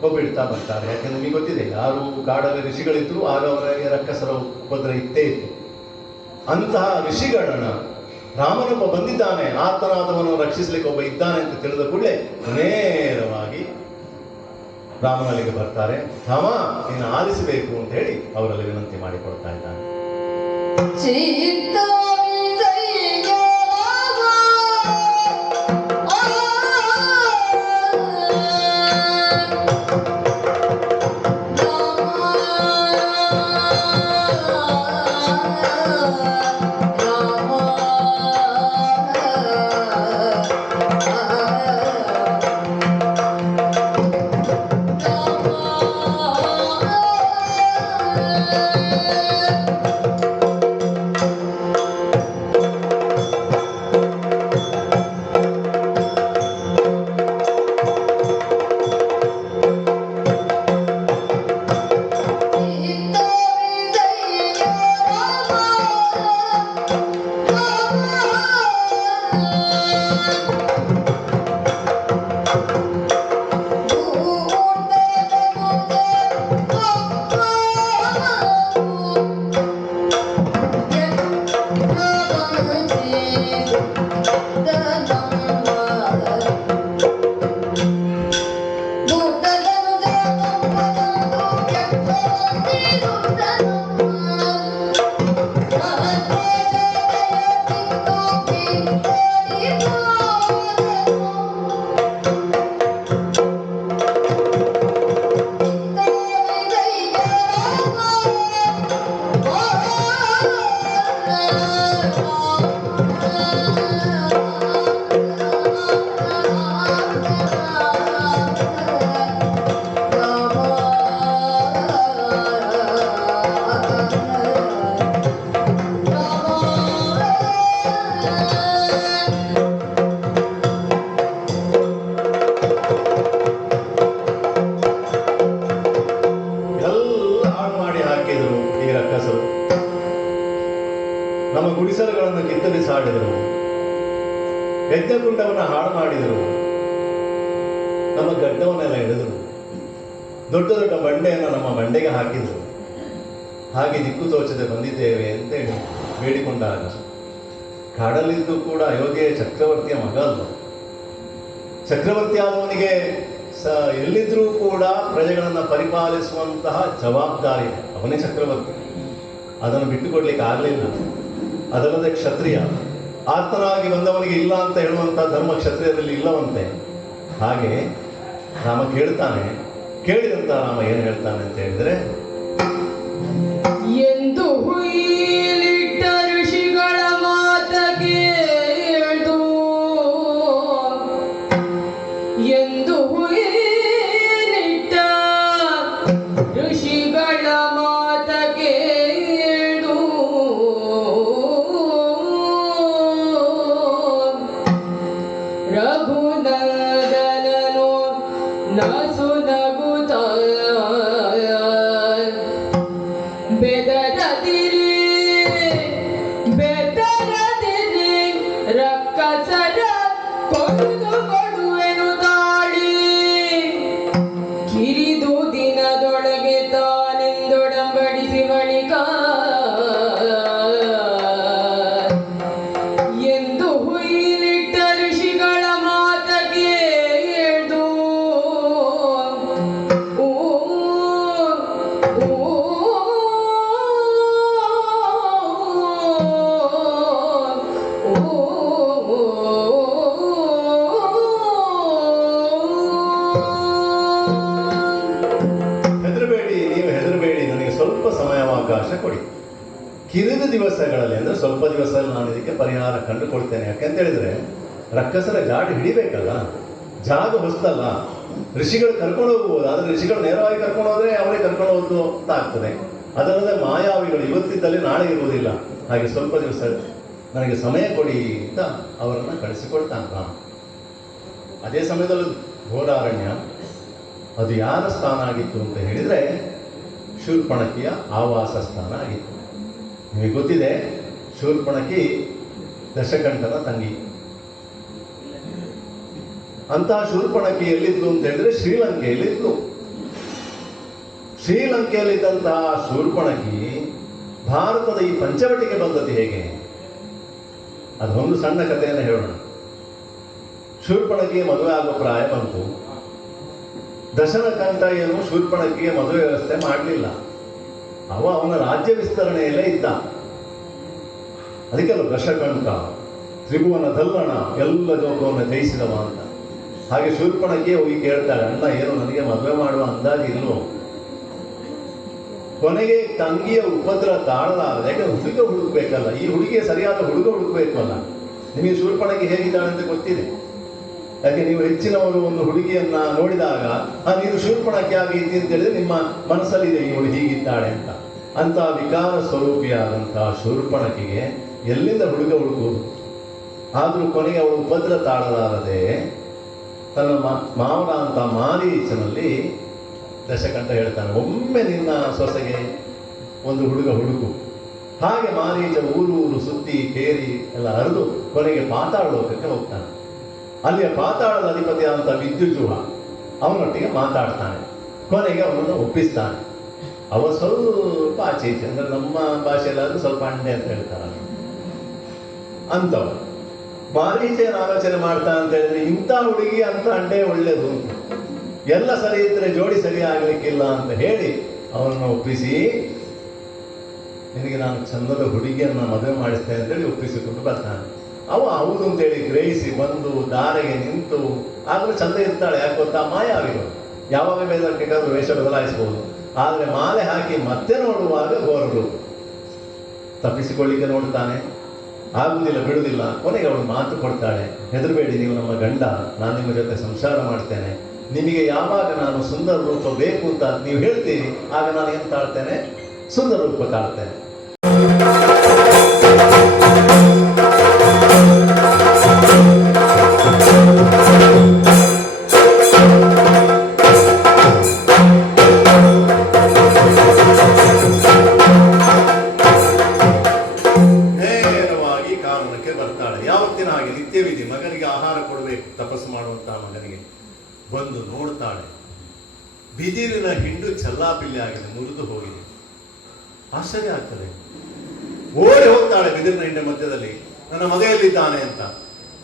ಬೊಬ್ಬಿಡ್ತಾ ಬರ್ತಾರೆ. ಯಾಕೆಂದ್ರೆ ನಿಮಗೆ ಗೊತ್ತಿದೆ, ಯಾರು ಕಾಡಲ್ಲಿ ಋಷಿಗಳಿದ್ರು ಆಗ ಅವರಿಗೆ ರಕ್ಕಸರ ಉಪದ್ರ ಇತ್ತೇ ಇತ್ತು. ಅಂತಹ ಋಷಿಗಳನ್ನ ರಾಮನೊಬ್ಬ ಬಂದಿದ್ದಾನೆ, ಆತನಾದವನು ರಕ್ಷಿಸಲಿಕ್ಕೆ ಒಬ್ಬ ಇದ್ದಾನೆ ಅಂತ ತಿಳಿದ ಕೂಡಲೇ ನೇರವಾಗಿ ರಾಮನಲ್ಲಿಗೆ ಬರ್ತಾರೆ. ರಾಮ, ನೀನು ಆಲಿಸಬೇಕು ಅಂತ ಹೇಳಿ ಅವರಲ್ಲಿ ವಿನಂತಿ ಮಾಡಿಕೊಡ್ತಾ ಇದ್ದಾನೆ. ನಮ್ಮ ಗುಡಿಸಲುಗಳನ್ನು ಕಿತ್ತರಿಸಾಡಿದರು, ಯಜ್ಞಕುಂಡವನ್ನು ಹಾಳು ಮಾಡಿದರು, ನಮ್ಮ ಗಡ್ಡವನ್ನೆಲ್ಲ ಹಿಡಿದರು, ದೊಡ್ಡ ದೊಡ್ಡ ಬಂಡೆಯನ್ನು ನಮ್ಮ ಬಂಡೆಗೆ ಹಾಕಿದರು. ಹಾಗೆ ದಿಕ್ಕು ತೋಚದೆ ಬಂದಿದ್ದೇವೆ ಅಂತೇಳಿ ಬೇಡಿಕೊಂಡಾಗ ಕಾಡಲ್ಲಿದ್ದು ಕೂಡ ಅಯೋಧ್ಯೆಯ ಚಕ್ರವರ್ತಿಯ ಮಗ ಅಲ್ಲ. ಚಕ್ರವರ್ತಿ ಆದವನಿಗೆ ಎಲ್ಲಿದ್ರೂ ಕೂಡ ಪ್ರಜೆಗಳನ್ನು ಪರಿಪಾಲಿಸುವಂತಹ ಜವಾಬ್ದಾರಿ, ಅವನೇ ಚಕ್ರವರ್ತಿ. ಅದನ್ನು ಬಿಟ್ಟುಕೊಡ್ಲಿಕ್ಕೆ ಆಗಲಿಲ್ಲ. ಅದಲ್ಲದೆ ಕ್ಷತ್ರಿಯ, ಆರ್ತನಾಗಿ ಬಂದವನಿಗೆ ಇಲ್ಲ ಅಂತ ಹೇಳುವಂತಹ ಧರ್ಮ ಕ್ಷತ್ರಿಯರಲ್ಲಿ ಇಲ್ಲವಂತೆ. ಹಾಗೆ ರಾಮ ಕೇಳ್ತಾನೆ. ಕೇಳಿದಂತ ರಾಮ ಏನು ಹೇಳ್ತಾನೆ ಅಂತ ಹೇಳಿದ್ರೆ, ಎಂದು ಹುಯಿಲಿಟ್ಟ ಋಷಿಗಳ ಮಾತ ಕೇಳ್ದು, ಎಂದು ಹುಯಿಲಿಟ್ಟ ಋಷಿಗಳ ಮಾತ ಕೇಳ್ದು, ರಘುನಂದನನು ನಸು ನಗುತ್ತ ಬೆದರದಿರಿ ರಕ್ಕಸರ ಕೊಡುದು ಕೊಡುವೆನು ತಾಳಿ, ಕಿರಿದು ದಿನದೊಳಗೆ ತಾನೆಂದೊಡಂಬಡಿಸಿ ಬಳಿಕ ಎಂದು ಹುಯಿಲಿಟ್ಟ ಋಷಿಗಳ ಮಾತ ಕೇಳ್ದು, ಅವಕಾಶ ಕೊಡಿ. ಕಿರಿದ ದಿವಸಗಳಲ್ಲಿ ಅಂದ್ರೆ ಸ್ವಲ್ಪ ದಿವಸದಲ್ಲಿ ನಾನು ಇದಕ್ಕೆ ಪರಿಹಾರ ಕಂಡುಕೊಳ್ತೇನೆ. ಯಾಕೆಂತ ಹೇಳಿದ್ರೆ ರಕ್ಕಸರ ಗಾಡಿ ಹಿಡಿಬೇಕಲ್ಲ, ಜಾಗ ಹೊಸ್ತಲ್ಲ. ಋಷಿಗಳು ಕರ್ಕೊಂಡು ಹೋಗ್ಬೋದು, ಆದ್ರೆ ಋಷಿಗಳು ನೇರವಾಗಿ ಕರ್ಕೊಂಡು ಹೋದ್ರೆ ಅವರೇ ಕರ್ಕೊಂಡು ಹೋದ್ದು ಅಂತ ಆಗ್ತದೆ. ಅದಲ್ಲದೆ ಮಾಯಾವಿಗಳು ಇವತ್ತಿದ್ದಲ್ಲಿ ನಾಳೆ ಇರುವುದಿಲ್ಲ. ಹಾಗೆ ಸ್ವಲ್ಪ ದಿವಸ ನನಗೆ ಸಮಯ ಕೊಡಿ ಅಂತ ಅವರನ್ನು ಕಳಿಸಿಕೊಳ್ತಾನೆ ರಾಮ. ಅದೇ ಸಮಯದಲ್ಲಿ ಘೋರಾರಣ್ಯ ಅದು ಯಾರ ಸ್ಥಾನ ಆಗಿತ್ತು ಅಂತ ಹೇಳಿದ್ರೆ ಶೂರ್ಪಣಕಿಯ ಆವಾಸ ಸ್ಥಾನ ಆಗಿತ್ತು. ನಿಮಗೆ ಗೊತ್ತಿದೆ, ಶೂರ್ಪಣಕಿ ದಶಕಂಠನ ತಂಗಿ. ಅಂತಹ ಶೂರ್ಪಣಕಿ ಎಲ್ಲಿದ್ಲು ಅಂತ ಹೇಳಿದ್ರೆ ಶ್ರೀಲಂಕೆಯಲ್ಲಿದ್ಲು. ಶ್ರೀಲಂಕೆಯಲ್ಲಿದ್ದಂತಹ ಶೂರ್ಪಣಕಿ ಭಾರತದ ಈ ಪಂಚವಟಿಗೆ ಬಂದದ್ದು ಹೇಗೆ? ಅದೊಂದು ಸಣ್ಣ ಕಥೆಯನ್ನು ಹೇಳೋಣ. ಶೂರ್ಪಣಕಿಗೆ ಮದುವೆ ಆಗೋ ಪ್ರಾಯ ಬಂತು. ದಶನಕಂಠ ಏನು ಶೂರ್ಪಣಕಿಗೆ ಮದುವೆ ವ್ಯವಸ್ಥೆ ಮಾಡಲಿಲ್ಲ. ಅವನ ರಾಜ್ಯ ವಿಸ್ತರಣೆಯಲ್ಲೇ ಇದ್ದ. ಅದಕ್ಕೆಲ್ಲ ದಶಕಂಠ ತ್ರಿಭುವನ ದಲ್ಲಣ ಎಲ್ಲ ಲೋಕವನ್ನು ಜಯಿಸಿದವ ಅಂತ. ಹಾಗೆ ಶೂರ್ಪಣಕಿ ಹೋಗಿ ಕೇಳ್ತಾಳೆ, ಅಣ್ಣ ಏನು ನನಗೆ ಮದುವೆ ಮಾಡುವ ಅಂದಾಜು ಇಲ್ವೋ? ಕೊನೆಗೆ ತಂಗಿಯ ಉಪದ್ರ ತಾಳಲಾರದೆ, ಯಾಕಂದ್ರೆ ಹುಡುಗ ಹುಡುಕ್ಬೇಕಲ್ಲ, ಈ ಹುಡುಗಿಗೆ ಸರಿಯಾದ ಹುಡುಗ ಹುಡುಕ್ಬೇಕಲ್ಲ. ನಿಮಗೆ ಶೂರ್ಪಣಕಿ ಹೇಗಿದ್ದಾಳೆ ಅಂತ ಗೊತ್ತಿದೆ. ಯಾಕೆ ನೀವು ಹೆಚ್ಚಿನವರು ಒಂದು ಹುಡುಗಿಯನ್ನ ನೋಡಿದಾಗ ನೀನು ಶೂರ್ಪಣಕಿ ಆಗಿದ್ದಿ ಅಂತ ಹೇಳಿದ್ರೆ ನಿಮ್ಮ ಮನಸ್ಸಲ್ಲಿದೆ ಈ ಹುಡುಗಿ ಹೀಗಿದ್ದಾಳೆ ಅಂತ ವಿಕಾರ ಸ್ವರೂಪಿಯಾದಂತಹ ಶೂರ್ಪಣಕಿಗೆ ಎಲ್ಲಿಂದ ಹುಡುಗ ಹುಡುಕುವುದು? ಆದರೂ ಕೊನೆಗೆ ಅವಳು ಉಪದ್ರ ತಾಳಲಾರದೆ ತನ್ನ ಮಾವನ ಅಂತ ಮಾರೀಚನಲ್ಲಿ ದಶಕಂಠ ಹೇಳ್ತಾನೆ, ಒಮ್ಮೆ ನಿನ್ನ ಸೊಸೆಗೆ ಒಂದು ಹುಡುಗ ಹುಡುಕು. ಹಾಗೆ ಮಾರೀಚ ಊರು ಸುತ್ತಿ ಕೇರಿ ಎಲ್ಲ ಹರಿದು ಕೊನೆಗೆ ಪಾತಾಳ ಲೋಕಕ್ಕೆ ಹೋಗ್ತಾನೆ. ಅಲ್ಲಿಯ ಪಾತಾಳದ ಅಧಿಪತಿ ಅಂತ ವಿದ್ಯುಜುಹ ಅವನೊಟ್ಟಿಗೆ ಮಾತಾಡ್ತಾನೆ. ಕೊನೆಗೆ ಅವನನ್ನು ಒಪ್ಪಿಸ್ತಾನೆ. ಅವ ಸ್ವಲ್ಪ ಆಚೆ ಈಚೆ, ಅಂದ್ರೆ ನಮ್ಮ ಭಾಷೆಯಲ್ಲಾದ್ರೂ ಸ್ವಲ್ಪ ಅಂಡೆ ಅಂತ ಹೇಳ್ತಾರ ಅಂತವ. ಮಾರೀಚೆಯನ್ನು ಆಲೋಚನೆ ಮಾಡ್ತಾನೆ ಅಂತ ಹೇಳಿದ್ರೆ ಇಂಥ ಹುಡುಗಿ ಅಂತ ಅಂಡೆ ಒಳ್ಳೇದು, ಎಲ್ಲ ಸರಿ ಇದ್ರೆ ಜೋಡಿ ಸರಿ ಆಗ್ಲಿಕ್ಕಿಲ್ಲ ಅಂತ ಹೇಳಿ ಅವನನ್ನು ಒಪ್ಪಿಸಿ, ನಿನಗೆ ನಾನು ಚಂದದ ಹುಡುಗಿಯನ್ನ ಮದುವೆ ಮಾಡಿಸ್ತೇನೆ ಅಂತೇಳಿ ಒಪ್ಪಿಸಿಕೊಂಡು ಬರ್ತಾನೆ. ಅವ ಹೌದು ಅಂತೇಳಿ ಗ್ರಹಿಸಿ ಬಂದು ದಾರೆಗೆ ನಿಂತು, ಆದ್ರೂ ಚಂದ ಇರ್ತಾಳೆ. ಯಾಕೆ ಗೊತ್ತಾ, ಮಾಯಾವಿಗಳು ಯಾವಾಗ ಬೇಕಾದ್ರೂ ವೇಷ ಬದಲಾಯಿಸಬಹುದು. ಆದ್ರೆ ಮಾಲೆ ಹಾಕಿ ಮತ್ತೆ ನೋಡುವಾಗ ಗೋರರು ತಪ್ಪಿಸಿಕೊಳ್ಳಿಕ್ಕೆ ನೋಡ್ತಾನೆ, ಆಗುದಿಲ್ಲ, ಬಿಡುವುದಿಲ್ಲ. ಕೊನೆಗೆ ಅವಳು ಮಾತು ಕೊಡ್ತಾಳೆ, ಹೆದರಬೇಡಿ, ನೀವು ನಮ್ಮ ಗಂಡ, ನಾನು ನಿಮ್ಮ ಜೊತೆ ಸಂಸಾರ ಮಾಡ್ತೇನೆ. ನಿಮಗೆ ಯಾವಾಗ ನಾನು ಸುಂದರ ರೂಪ ಬೇಕು ಅಂತ ನೀವು ಹೇಳ್ತೀರಿ, ಆಗ ನಾನು ಏನು ತಾಳ್ತೇನೆ, ಸುಂದರ ರೂಪ ತಾಳ್ತೇನೆ. ಬಿದಿರಿನ ಹಿಂಡು ಚಲ್ಲಾಪಿಲ್ಲಿ ಆಗಿದೆ, ಮುರಿದು ಹೋಗಿದೆ. ಆಶ್ಚರ್ಯ ಆಗ್ತದೆ. ಓಡಿ ಹೋಗ್ತಾಳೆ ಬಿದಿರಿನ ಹಿಂಡೆ ಮಧ್ಯದಲ್ಲಿ, ನನ್ನ ಮಗ ಎಲ್ಲಿದ್ದಾನೆ ಅಂತ.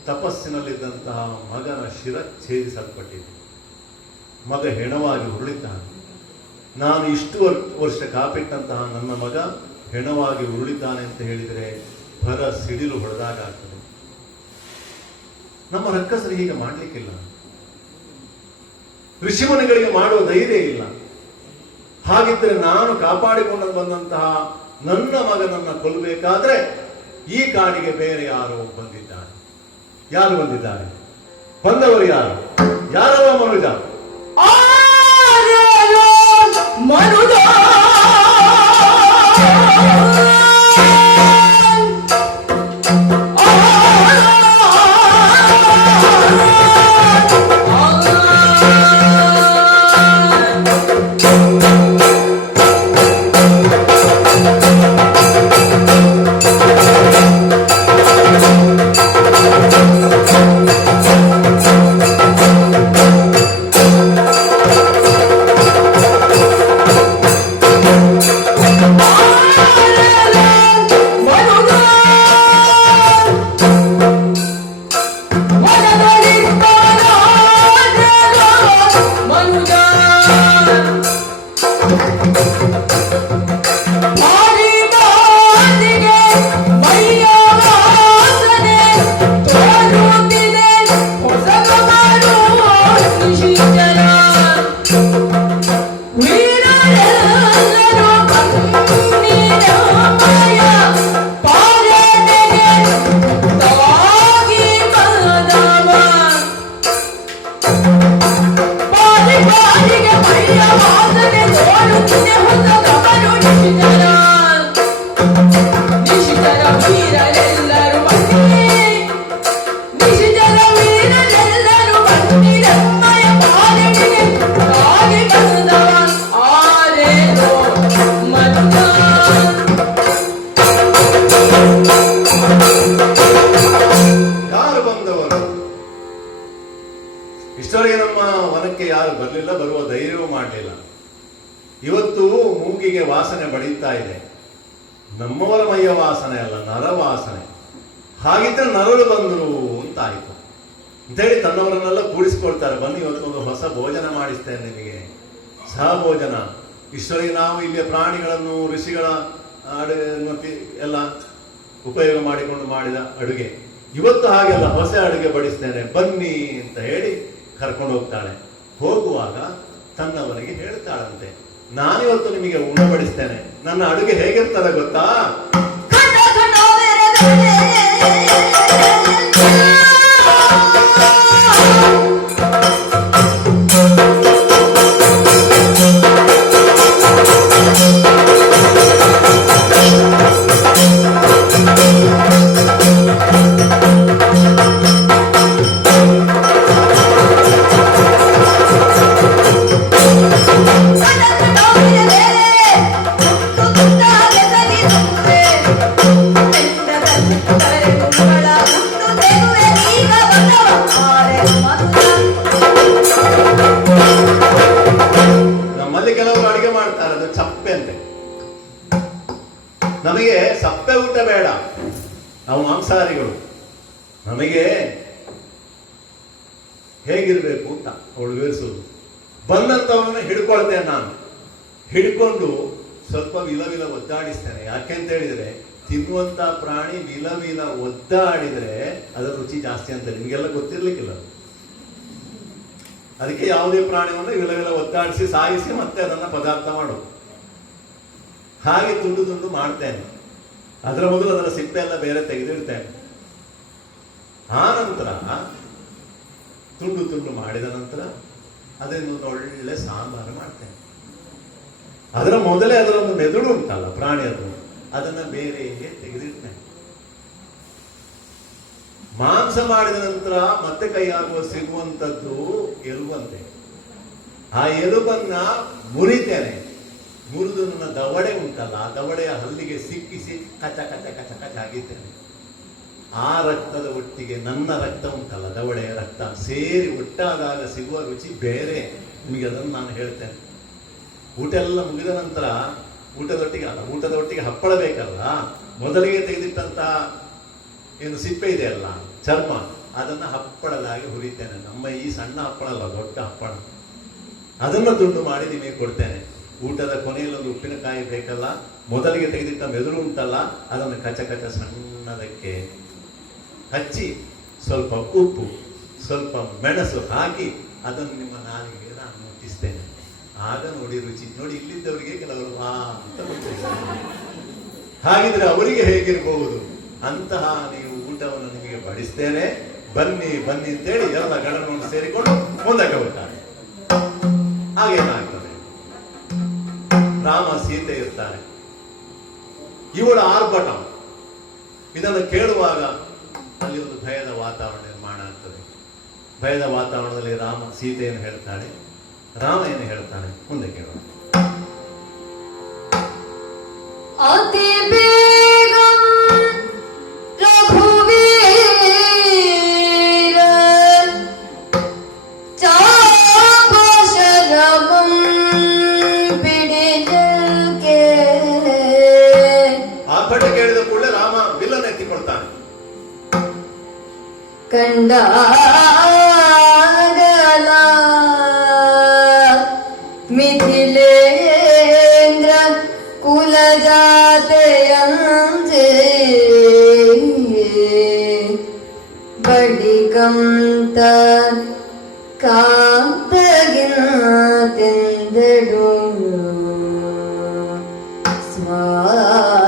ತಪಸ್ಸಿನಲ್ಲಿದ್ದಂತಹ ಮಗನ ಶಿರ ಛೇದಿಸಲ್ಪಟ್ಟಿದೆ. ಮಗ ಹೆಣವಾಗಿ ಉರುಳಿದ್ದಾನೆ. ನಾನು ಇಷ್ಟು ವರ್ಷ ಕಾಪಿಟ್ಟಂತಹ ನನ್ನ ಮಗ ಹೆಣವಾಗಿ ಉರುಳಿದ್ದಾನೆ ಅಂತ ಹೇಳಿದರೆ ಭರ ಸಿಡಿಲು ಹೊಡೆದಾಗ ಆಗ್ತದೆ. ನಮ್ಮ ರಕ್ಕಸರು ಹೀಗೆ ಮಾಡಲಿಕ್ಕಿಲ್ಲ. ಋಷಿಮುನಿಗಳಿಗೆ ಮಾಡುವ ಧೈರ್ಯ ಇಲ್ಲ. ಹಾಗಿದ್ದರೆ ನಾನು ಕಾಪಾಡಿಕೊಂಡು ಬಂದಂತಹ ನನ್ನ ಮಗನನ್ನ ಕೊಲ್ಲಬೇಕಾದ್ರೆ ಈ ಕಾಡಿಗೆ ಬೇರೆ ಯಾರೋ ಬಂದಿದ್ದಾರೆ. ಯಾರು ಬಂದಿದ್ದಾರೆ? ಬಂದವರು ಯಾರು? ಯಾರವ ಮನುಜ? ಮನುಜ ಇಷ್ಟವರೆಗೆ ನಮ್ಮ ವನಕ್ಕೆ ಯಾರು ಬರಲಿಲ್ಲ, ಬರುವ ಧೈರ್ಯವೂ ಮಾಡಲಿಲ್ಲ. ಇವತ್ತು ಮೂಗಿಗೆ ವಾಸನೆ ಬಡೀತಾ ಇದೆ. ನಮ್ಮವರ ಮೈಯ ವಾಸನೆ ಅಲ್ಲ, ನರ ವಾಸನೆ. ಹಾಗಿದ್ರೆ ನರಳು ಬಂದರು ಅಂತ ಆಯ್ತು ಅಂತೇಳಿ ತನ್ನವರನ್ನೆಲ್ಲ ಕೂಡಿಸ್ಕೊಳ್ತಾರೆ. ಬನ್ನಿ ಇವತ್ತೊಂದು ಹೊಸ ಭೋಜನ ಮಾಡಿಸ್ತೇನೆ ನಿಮಗೆ, ಸಹಭೋಜನ. ಇಷ್ಟವರೆಗೆ ನಾವು ಇಲ್ಲಿಯ ಪ್ರಾಣಿಗಳನ್ನು, ಋಷಿಗಳ ಅಡುಗೆ ಎಲ್ಲ ಉಪಯೋಗ ಮಾಡಿಕೊಂಡು ಮಾಡಿದ ಅಡುಗೆ. ಇವತ್ತು ಹಾಗೆಲ್ಲ ಹೊಸ ಅಡುಗೆ ಬಡಿಸ್ತೇನೆ ಬನ್ನಿ ಅಂತ ಹೇಳಿ ಕರ್ಕೊಂಡು ಹೋಗ್ತಾಳೆ. ಹೋಗುವಾಗ ತನ್ನವರಿಗೆ ಹೇಳ್ತಾಳಂತೆ, ನಾನಿವತ್ತು ನಿಮಗೆ ಉಣಬಡಿಸ್ತೇನೆ. ನನ್ನ ಅಡುಗೆ ಹೇಗಿರ್ತದೆ ಗೊತ್ತಾ? ನಮ್ಮಲ್ಲಿ ಕೆಲವರು ಅಡಿಗೆ ಮಾಡ್ತಾರೆ, ಅದು ಚಪ್ಪೆ ಅಂತೆ. ನಮಗೆ ಸಪ್ಪೆ ಊಟ ಬೇಡ, ನಾವು ಮಾಂಸಾಹಾರಿಗಳು. ನಮಗೆ ಹೇಗಿರ್ಬೇಕು ಅಂತ ಅವಳು ವಿವರಿಸುವುದು. ಬಂದಂತವನ್ನ ಹಿಡ್ಕೊಳ್ತೇನೆ ನಾನು. ಹಿಡ್ಕೊಂಡು ಸ್ವಲ್ಪ ವಿಲವಿಲ ಒದ್ದಾಡಿಸ್ತೇನೆ. ಯಾಕೆಂತ ಹೇಳಿದ್ರೆ ತಿನ್ನುವಂತ ಪ್ರಾಣಿ ವಿಲವಿಲ ಒದ್ದಾಡಿದ್ರೆ ಅದರ ರುಚಿ ಜಾಸ್ತಿ ಅಂತ ನಿಮಗೆಲ್ಲ ಗೊತ್ತಿರ್ಲಿಕ್ಕಿಲ್ಲ. ಅದಕ್ಕೆ ಯಾವುದೇ ಪ್ರಾಣಿಯನ್ನು ವಿಲವಿಲ ಒದ್ದಾಡಿಸಿ ಸಾಗಿಸಿ ಮತ್ತೆ ಅದನ್ನ ಪದಾರ್ಥ ಮಾಡು. ಹಾಗೆ ತುಂಡು ತುಂಡು ಮಾಡ್ತೇನೆ. ಅದರ ಮೊದಲು ಅದರ ಸಿಪ್ಪೆ ಎಲ್ಲ ಬೇರೆ ತೆಗೆದಿಡ್ತೇನೆ. ಆ ನಂತರ ತುಂಡು ತುಂಡು ಮಾಡಿದ ನಂತರ ಅದರಿಂದ ಒಂದು ಒಳ್ಳೆ ಸಾಂಬಾರು ಮಾಡ್ತೇನೆ. ಅದರ ಮೊದಲೇ ಅದರ ಒಂದು ಮೆದುಳು ಉಂಟಲ್ಲ ಪ್ರಾಣಿಯದ್ದು, ಅದನ್ನ ಬೇರೆ ತೆಗೆದಿಡ್ತೇನೆ. ಮಾಂಸ ಮಾಡಿದ ನಂತರ ಮತ್ತೆ ಕೈಯಾಗುವ ಸಿಗುವಂಥದ್ದು ಎಲುಬಂತೆ. ಆ ಎಲುಬನ್ನ ಮುರಿತೇನೆ. ಮುರಿದು ನನ್ನ ದವಡೆ ಉಂಟಲ್ಲ, ಆ ದವಡೆಯ ಹಲ್ಲಿಗೆ ಸಿಕ್ಕಿಸಿ ಕಚ ಕಚ ಕಚ ಕಚ ಆಗಿದ್ದೇನೆ. ಆ ರಕ್ತದ ಒಟ್ಟಿಗೆ ನನ್ನ ರಕ್ತ ಉಂಟಲ್ಲ, ದವಡೆಯ ರಕ್ತ ಸೇರಿ ಒಟ್ಟಾದಾಗ ಸಿಗುವ ರುಚಿ ಬೇರೆ. ನಿಮಗೆ ಅದನ್ನು ನಾನು ಹೇಳ್ತೇನೆ. ಊಟ ಎಲ್ಲ ಮುಗಿದ ನಂತರ ಊಟದ ಒಟ್ಟಿಗೆ ಹಪ್ಪಳ ಬೇಕಲ್ಲ. ಮೊದಲಿಗೆ ತೆಗೆದಿಟ್ಟಂತ ಏನು ಸಿಪ್ಪೆ ಇದೆಯಲ್ಲ, ಚರ್ಮ, ಅದನ್ನ ಹಪ್ಪಳದಾಗಿ ಹುರಿತೇನೆ. ನಮ್ಮ ಈ ಸಣ್ಣ ಹಪ್ಪಳ ಅಲ್ಲ, ದೊಡ್ಡ ಹಪ್ಪಳ, ಅದನ್ನು ತುಂಡು ಮಾಡಿ ನಿಮಗೆ ಕೊಡ್ತೇನೆ. ಊಟದ ಕೊನೆಯಲ್ಲಿ ಒಂದು ಉಪ್ಪಿನಕಾಯಿ ಬೇಕಲ್ಲ, ಮೊದಲಿಗೆ ತೆಗೆದಿಟ್ಟ ಮೆದುಳು ಉಂಟಲ್ಲ, ಅದನ್ನು ಕಚ ಕಚ ಸಣ್ಣದಕ್ಕೆ ಹಚ್ಚಿ ಸ್ವಲ್ಪ ಉಪ್ಪು ಸ್ವಲ್ಪ ಮೆಣಸು ಹಾಕಿ ಅದನ್ನು ನಿಮ್ಮ ನಾಲಿಗೆ ನಾನು ಮುಟ್ಟಿಸ್ತೇನೆ. ಆಗ ನೋಡಿ ರುಚಿ ನೋಡಿ. ಇಲ್ಲಿದ್ದವರಿಗೆ ಕೆಲವರು ವಾ ಅಂತ ಗೊತ್ತಿಲ್ಲ, ಹಾಗಿದ್ರೆ ಅವರಿಗೆ ಹೇಗಿರಬಹುದು. ಅಂತಹ ನೀವು ಊಟವನ್ನು ನಿಮಗೆ ಬಡಿಸ್ತೇನೆ, ಬನ್ನಿ ಬನ್ನಿ ಅಂತೇಳಿ ಎಲ್ಲ ಗಣನವನ್ನು ಸೇರಿಕೊಂಡು ಮುಂದಕ್ಕೆ ಹೋಗ್ತಾರೆ. ಹಾಗೇನಾಗ್ತದೆ, ರಾಮ ಸೀತೆ ಇರ್ತಾರೆ, ಇವಳ ಆರ್ಭಟ. ಇದನ್ನು ಕೇಳುವಾಗ ಅಲ್ಲಿ ಒಂದು ಭಯದ ವಾತಾವರಣ ನಿರ್ಮಾಣ ಆಗ್ತದೆ. ಭಯದ ವಾತಾವರಣದಲ್ಲಿ ರಾಮ ಸೀತೆಯನ್ನು ಹೇಳ್ತಾಳೆ, ರಾಮ ಏನು ಹೇಳ್ತಾನೆ ಮುಂದೆ ಕೇಳೋಣ. ಅತಿ ಬೇಗ ರಘುವೀರ ಚಾಪಶರವಂ ಪಿಡಿದಕ್ಕೆ. ಆ ಪಟ್ಟ ಕೇಳಿದ ಕೂಡಲೇ ರಾಮ ಬಿಲ್ಲನ್ನು ಎತ್ತಿಕೊಳ್ತಾನೆ. ಕಂಡಾಗಲ ಮಿಥಿಲೇಂದ್ರ ಕುಲಜಾತೆಯಂತೆ ಬಡಿಕಂತ ಕಾಂತಗಿಂತೆಂದಳು ಸ್ವಾಮಿ.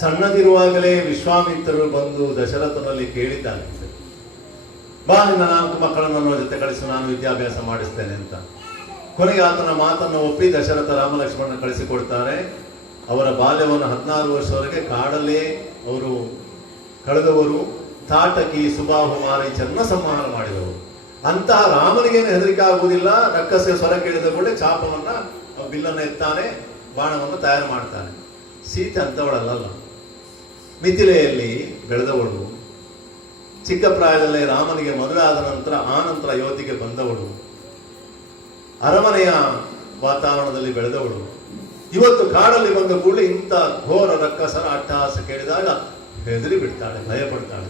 ಸಣ್ಣದಿರುವಾಗಲೇ ವಿಶ್ವಾಮಿತ್ರರು ಬಂದು ದಶರಥನಲ್ಲಿ ಕೇಳಿದ್ದಾನೆ, ಬಾ ನಿನ್ನ 4 ಮಕ್ಕಳನ್ನು ನನ್ನ ಜೊತೆ ಕಳಿಸು, ನಾನು ವಿದ್ಯಾಭ್ಯಾಸ ಮಾಡಿಸ್ತೇನೆ ಅಂತ. ಕೊನೆಗೆ ಆತನ ಮಾತನ್ನು ಒಪ್ಪಿ ದಶರಥ ರಾಮಲಕ್ಷ್ಮಣ ಕಳಿಸಿಕೊಡ್ತಾರೆ. ಅವರ ಬಾಲ್ಯವನ್ನು 16 ವರ್ಷವರೆಗೆ ಕಾಡಲ್ಲೇ ಅವರು ಕಳೆದವರು. ತಾಟಕಿ, ಸುಬಾಹು, ಮಾರೀಚನ್ನ ಸಂಹಾರ ಮಾಡಿದವರು. ಅಂತಹ ರಾಮನಿಗೇನು ಹೆದರಿಕೆ ಆಗುವುದಿಲ್ಲ. ರಕ್ಕಸ ಸ್ವರ ಕೇಳಿದ ಕೂಡಲೇ ಚಾಪವನ್ನ ಬಿಲ್ಲನ್ನು ಎತ್ತಾನೆ, ಬಾಣವನ್ನು ತಯಾರು ಮಾಡ್ತಾನೆ. ಸೀತೆ ಅಂತವಳಲ್ಲ, ಮಿಥಿಲೆಯಲ್ಲಿ ಬೆಳೆದವಳು. ಚಿಕ್ಕ ಪ್ರಾಯದಲ್ಲೇ ರಾಮನಿಗೆ ಮದುವೆ ಆದ ನಂತರ ಅಯೋಧ್ಯೆಗೆ ಬಂದವಳು. ಅರಮನೆಯ ವಾತಾವರಣದಲ್ಲಿ ಬೆಳೆದವಳು. ಇವತ್ತು ಕಾಡಲ್ಲಿ ಬಂದ ಕೂಡಲೇ ಇಂಥ ಘೋರ ರಕ್ಕಸರ ಅಟ್ಟಹಾಸ ಕೇಳಿದಾಗ ಹೆದರಿ ಬಿಡ್ತಾಳೆ, ಭಯ ಪಡ್ತಾಳೆ.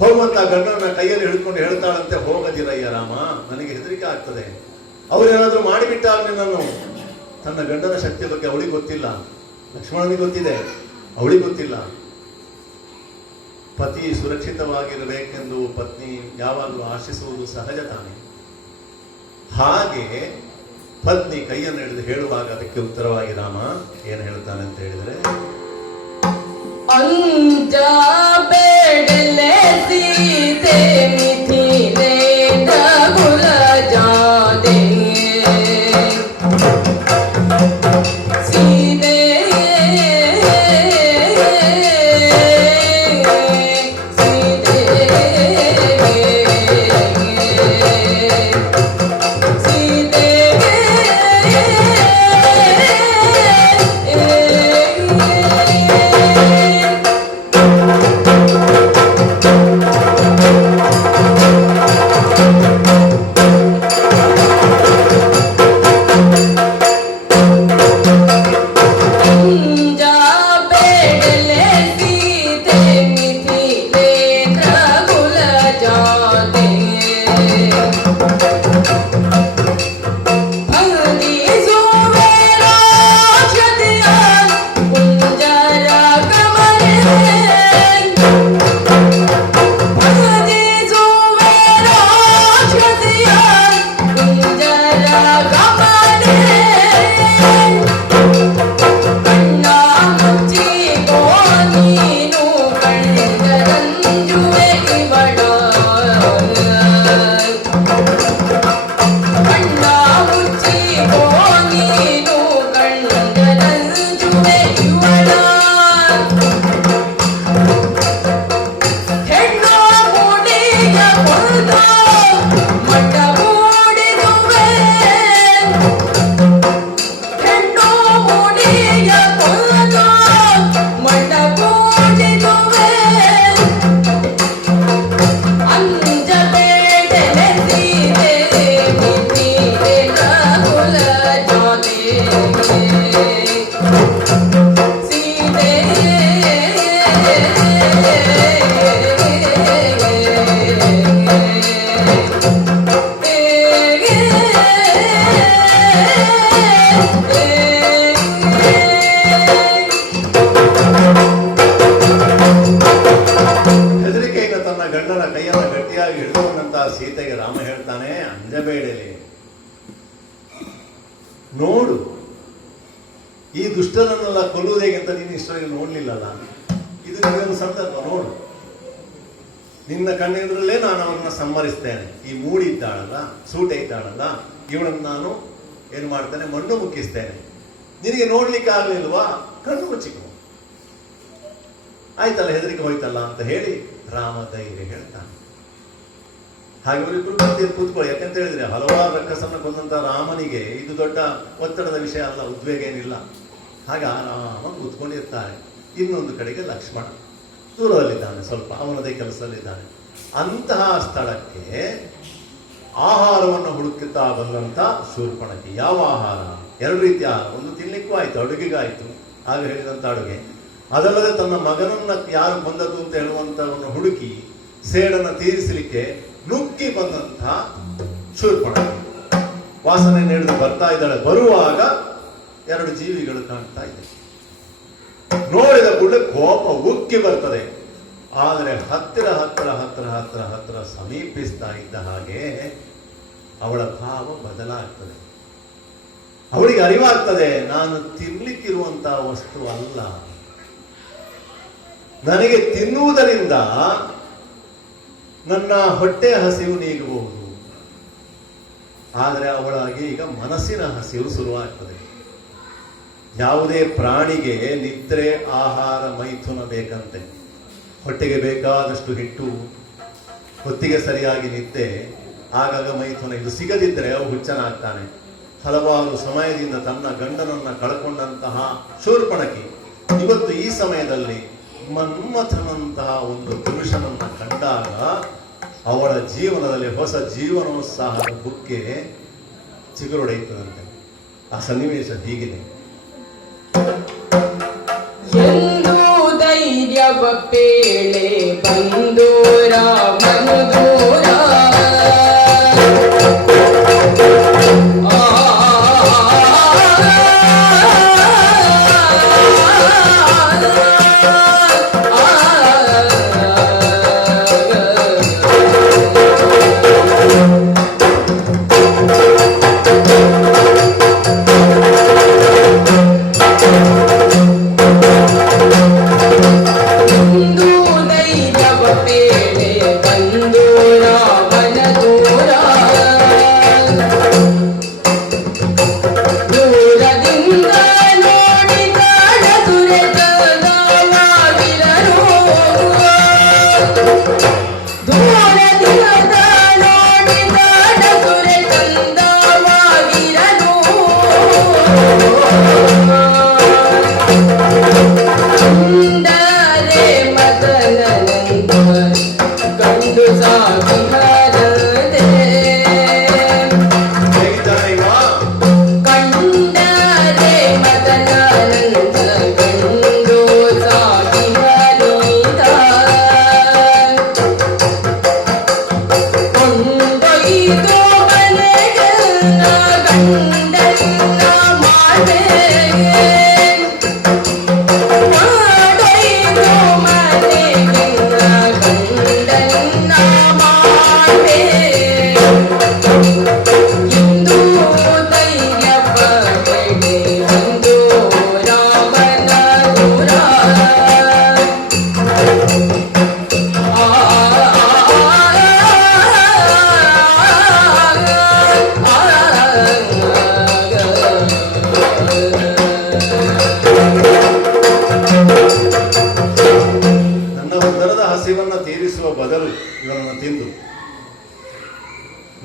ಹೋಗುವಂತ ಗಂಡನ ಕೈಯಲ್ಲಿ ಹಿಡ್ಕೊಂಡು ಹೇಳ್ತಾಳಂತೆ, ಹೋಗದಿರಯ್ಯ ರಾಮ, ನನಗೆ ಹೆದರಿಕೆ ಆಗ್ತದೆ. ಅವ್ರೇನಾದ್ರೂ ಮಾಡಿಬಿಟ್ಟಾಗ ನಿನ್ನನ್ನು. ತನ್ನ ಗಂಡನ ಶಕ್ತಿ ಬಗ್ಗೆ ಅವಳಿಗೆ ಗೊತ್ತಿಲ್ಲ, ಲಕ್ಷ್ಮಣನಿಗೆ ಗೊತ್ತಿದೆ, ಅವಳಿಗೆ ಗೊತ್ತಿಲ್ಲ. ಪತಿ ಸುರಕ್ಷಿತವಾಗಿರಬೇಕೆಂದು ಪತ್ನಿ ಯಾವಾಗಲೂ ಆಶಿಸುವುದು ಸಹಜ ತಾನೆ. ಹಾಗೆ ಪತ್ನಿ ಕೈಯನ್ನು ಹಿಡಿದು ಹೇಳುವಾಗ ಅದಕ್ಕೆ ಉತ್ತರವಾಗಿ ರಾಮ ಏನು ಹೇಳ್ತಾನೆ ಅಂತ ಹೇಳಿದರೆ, ಅಂಜಬೇಡಲೆ ಸೀತೆ ಮಿಥಿಲೆ ರಘುಲ ಜಾದೆ ಸೀತೆ ಸೀತೆಗೆ ರಾಮ ಹೇಳ್ತಾನೆ, ಅಂಜಬೇಡಲಿ, ನೋಡು, ಈ ದುಷ್ಟರನ್ನೆಲ್ಲ ಕೊಲ್ಲುವುದು ಹೇಗೆ ಅಂತ ನೀನು ಇಷ್ಟರಲ್ಲಿ ನೋಡ್ಲಿಲ್ಲಲ್ಲ, ಇದು ನಿನಗೊಂದು ಸಂದರ್ಭ, ನೋಡು, ನಿನ್ನ ಕಣ್ಣೆದುರಲ್ಲೇ ನಾನು ಅವರನ್ನ ಸಂಹರಿಸ್ತೇನೆ. ಈ ಮೂಡಿ ಇದ್ದಾಳಲ್ಲ, ಸೂಟೆ ಇದ್ದಾಳಲ್ಲ, ಇವಳನ್ನು ನಾನು ಏನು ಮಾಡ್ತೇನೆ, ಮಣ್ಣು ಮುಕ್ಕಿಸ್ತೇನೆ. ನಿನಗೆ ನೋಡ್ಲಿಕ್ಕೆ ಆಗ್ಲಿಲ್ವಾ, ಕಣ್ಣು ಮುಚ್ಚಿಕೊ, ಆಯ್ತಲ್ಲ, ಹೆದರಿಕೆ ಹೋಯ್ತಲ್ಲ ಅಂತ ಹೇಳಿ ರಾಮ ಧೈರ್ಯ ಹೇಳ್ತಾನೆ. ಹಾಗೆ ಅವರಿಬ್ರು ಬಂದು ಕೂತ್ಕೊಳ್ಳಿ. ಯಾಕಂತ ಹೇಳಿದ್ರೆ ಹಲವಾರು ರಕ್ಕಸನ್ನ ಕೊಂದಂತ ರಾಮನಿಗೆ ಇದು ದೊಡ್ಡ ಒತ್ತಡದ ವಿಷಯ ಅಲ್ಲ, ಉದ್ವೇಗ ಏನಿಲ್ಲ. ಹಾಗೆ ರಾಮ ಕೂತ್ಕೊಂಡಿರ್ತಾರೆ. ಇನ್ನೊಂದು ಕಡೆಗೆ ಲಕ್ಷ್ಮಣ ದೂರದಲ್ಲಿದ್ದಾನೆ, ಸ್ವಲ್ಪ ಅವನದೇ ಕೆಲಸದಲ್ಲಿದ್ದಾನೆ. ಅಂತಹ ಸ್ಥಳಕ್ಕೆ ಆಹಾರವನ್ನು ಹುಡುಕುತ್ತಾ ಬಂದಂತ ಶೂರ್ಪಣಖಿ. ಯಾವ ಆಹಾರ? ಎರಡು ರೀತಿಯ ಆಹಾರ. ಒಂದು ತಿನ್ಲಿಕ್ಕೂ ಆಯ್ತು, ಅಡುಗೆಗಾಯ್ತು, ಆಗ ಹೇಳಿದಂತ ಅಡುಗೆ. ಅದಲ್ಲದೆ ತನ್ನ ಮಗನನ್ನ ಯಾರು ಕೊಂದದ್ದು ಅಂತ ಹೇಳುವಂತವನ್ನು ಹುಡುಕಿ ಸೇಡನ್ನು ತೀರಿಸಲಿಕ್ಕೆ ನುಗ್ಗಿ ಬಂದಂತಹ ಶೂರ್ಪಣಖಿ ವಾಸನೆ ಹಿಡಿದು ಬರ್ತಾ ಇದ್ದಾಳೆ. ಬರುವಾಗ ಎರಡು ಜೀವಿಗಳು ಕಾಣ್ತಾ ಇದೆ. ನೋಡಿದ ಕೂಡಲೇ ಕೋಪ ಉಕ್ಕಿ ಬರ್ತದೆ. ಆದರೆ ಹತ್ತಿರ ಹತ್ತಿರ ಹತ್ತಿರ ಹತ್ತಿರ ಹತ್ತಿರ ಸಮೀಪಿಸ್ತಾ ಇದ್ದ ಹಾಗೆ ಅವಳ ಭಾವ ಬದಲಾಗ್ತದೆ. ಅವಳಿಗೆ ಅರಿವಾಗ್ತದೆ, ನಾನು ತಿನ್ಲಿಕ್ಕಿರುವಂತಹ ವಸ್ತು ಅಲ್ಲ, ನನಗೆ ತಿನ್ನುವುದರಿಂದ ನನ್ನ ಹೊಟ್ಟೆ ಹಸಿವು ನೀಗಬಹುದು. ಆದರೆ ಅವಳಾಗಿ ಈಗ ಮನಸ್ಸಿನ ಹಸಿವು ಶುರುವಾಗ್ತದೆ. ಯಾವುದೇ ಪ್ರಾಣಿಗೆ ನಿದ್ರೆ, ಆಹಾರ, ಮೈಥುನ ಬೇಕಂತೆ. ಹೊಟ್ಟೆಗೆ ಬೇಕಾದಷ್ಟು ಹಿಟ್ಟು, ಹೊತ್ತಿಗೆ ಸರಿಯಾಗಿ ನಿದ್ದೆ, ಆಗಾಗ ಮೈಥುನ, ಇದು ಸಿಗದಿದ್ದರೆ ಅವು ಹುಚ್ಚನಾಗ್ತಾನೆ. ಹಲವಾರು ಸಮಯದಿಂದ ತನ್ನ ಗಂಡನನ್ನ ಕಳ್ಕೊಂಡಂತಹ ಶೂರ್ಪಣಖಿ ಇವತ್ತು ಈ ಸಮಯದಲ್ಲಿ ಮನ್ಮಥನಂತಹ ಒಂದು ಪುರುಷನನ್ನ ಕಂಡಾಗ ಅವಳ ಜೀವನದಲ್ಲಿ ಹೊಸ ಜೀವನೋತ್ಸಾಹದ ಬುಕ್ಕೆ ಚಿಗುರೊಡೆಯುತ್ತದಂತೆ. ಆ ಸನ್ನಿವೇಶ ಹೀಗಿದೆ. ಎಂದು ಧೈರ್ಯವ ಪೇಳೆ ಬಂದೂರ ಮನುದೂರ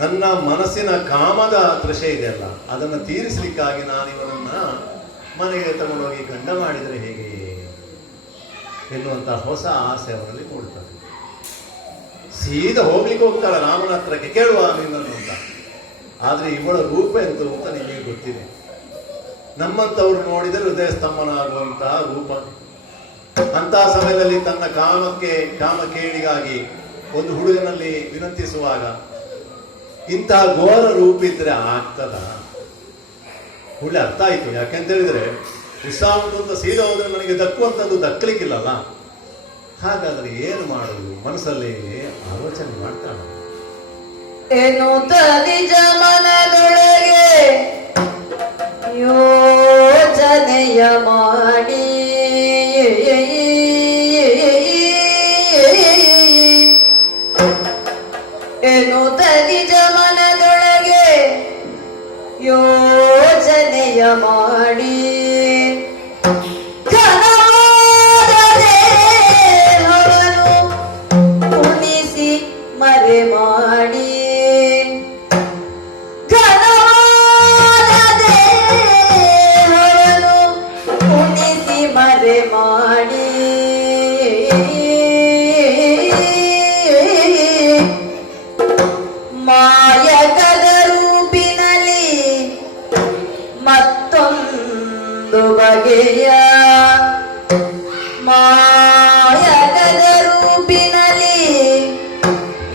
ನನ್ನ ಮನಸ್ಸಿನ ಕಾಮದ ತೃಷೆ ಇದೆಯಲ್ಲ, ಅದನ್ನು ತೀರಿಸಲಿಕ್ಕಾಗಿ ನಾನು ಇವನನ್ನ ಮನೆಗೆ ತಗೊಂಡೋಗಿ ಗಂಡ ಮಾಡಿದರೆ ಹೇಗೆ ಎನ್ನುವಂತಹ ಹೊಸ ಆಸೆ ಅವರಲ್ಲಿ ಮೂಡುತ್ತದೆ. ಸೀದಾ ಹೋಗ್ಲಿಕ್ಕೆ ಹೋಗ್ತಾಳೆ ರಾಮನ ಹತ್ರಕ್ಕೆ, ಕೇಳುವ ನಿನ್ನನ್ನು ಅಂತ. ಆದ್ರೆ ಇವಳ ರೂಪ ಎಂತ ಅಂತ ನಿಮಗೆ ಗೊತ್ತಿದೆ. ನಮ್ಮಂತವ್ರು ನೋಡಿದರೆ ಹೃದಯ ಸ್ತಂಭನಾಗುವಂತಹ ರೂಪ. ಅಂತಹ ಸಮಯದಲ್ಲಿ ತನ್ನ ಕಾಮಕೇಳಿಗಾಗಿ ಒಂದು ಹುಡುಗನಲ್ಲಿ ವಿನಂತಿಸುವಾಗ ಇಂತಹ ಘೋರ ರೂಪ ಇದ್ರೆ ಆಗ್ತದ? ಹುಳಿ ಅರ್ಥ ಆಯ್ತು. ಯಾಕೆಂತ ಹೇಳಿದ್ರೆ ವಿಶ್ರಾಮದಿಂದ ಸೀದಾ ಹೋದ್ರೆ ನನಗೆ ದಕ್ಕುವಂಥದ್ದು ದಕ್ಕಲಿಕ್ಕಿಲ್ಲಲ್ಲ. ಹಾಗಾದ್ರೆ ಏನು ಮಾಡುವುದು? ಮನಸ್ಸಲ್ಲಿ ಆಲೋಚನೆ ಮಾಡ್ತಾಳ. ಏನು ನಿಜ ಮನದೊಳಗೆ ಯೋಚನೆಯ ಮಾಡಿ ಏನು ನಿಜ ಮನದೊಳಗೆ ಯೋಚನೆಯ ಮಾಡಿ ಉಣಿಸಿ ಮರೆ ಮಾಡಿ ಉಣಿಸಿ ಮರೆ ಮಾಡಿ ಮಾಯಕದ ರೂಪಿನಲ್ಲಿ ಮತ್ತೊಂದು ಬಗೆಯ ಮಾಯಕದ ರೂಪಿನಲ್ಲಿ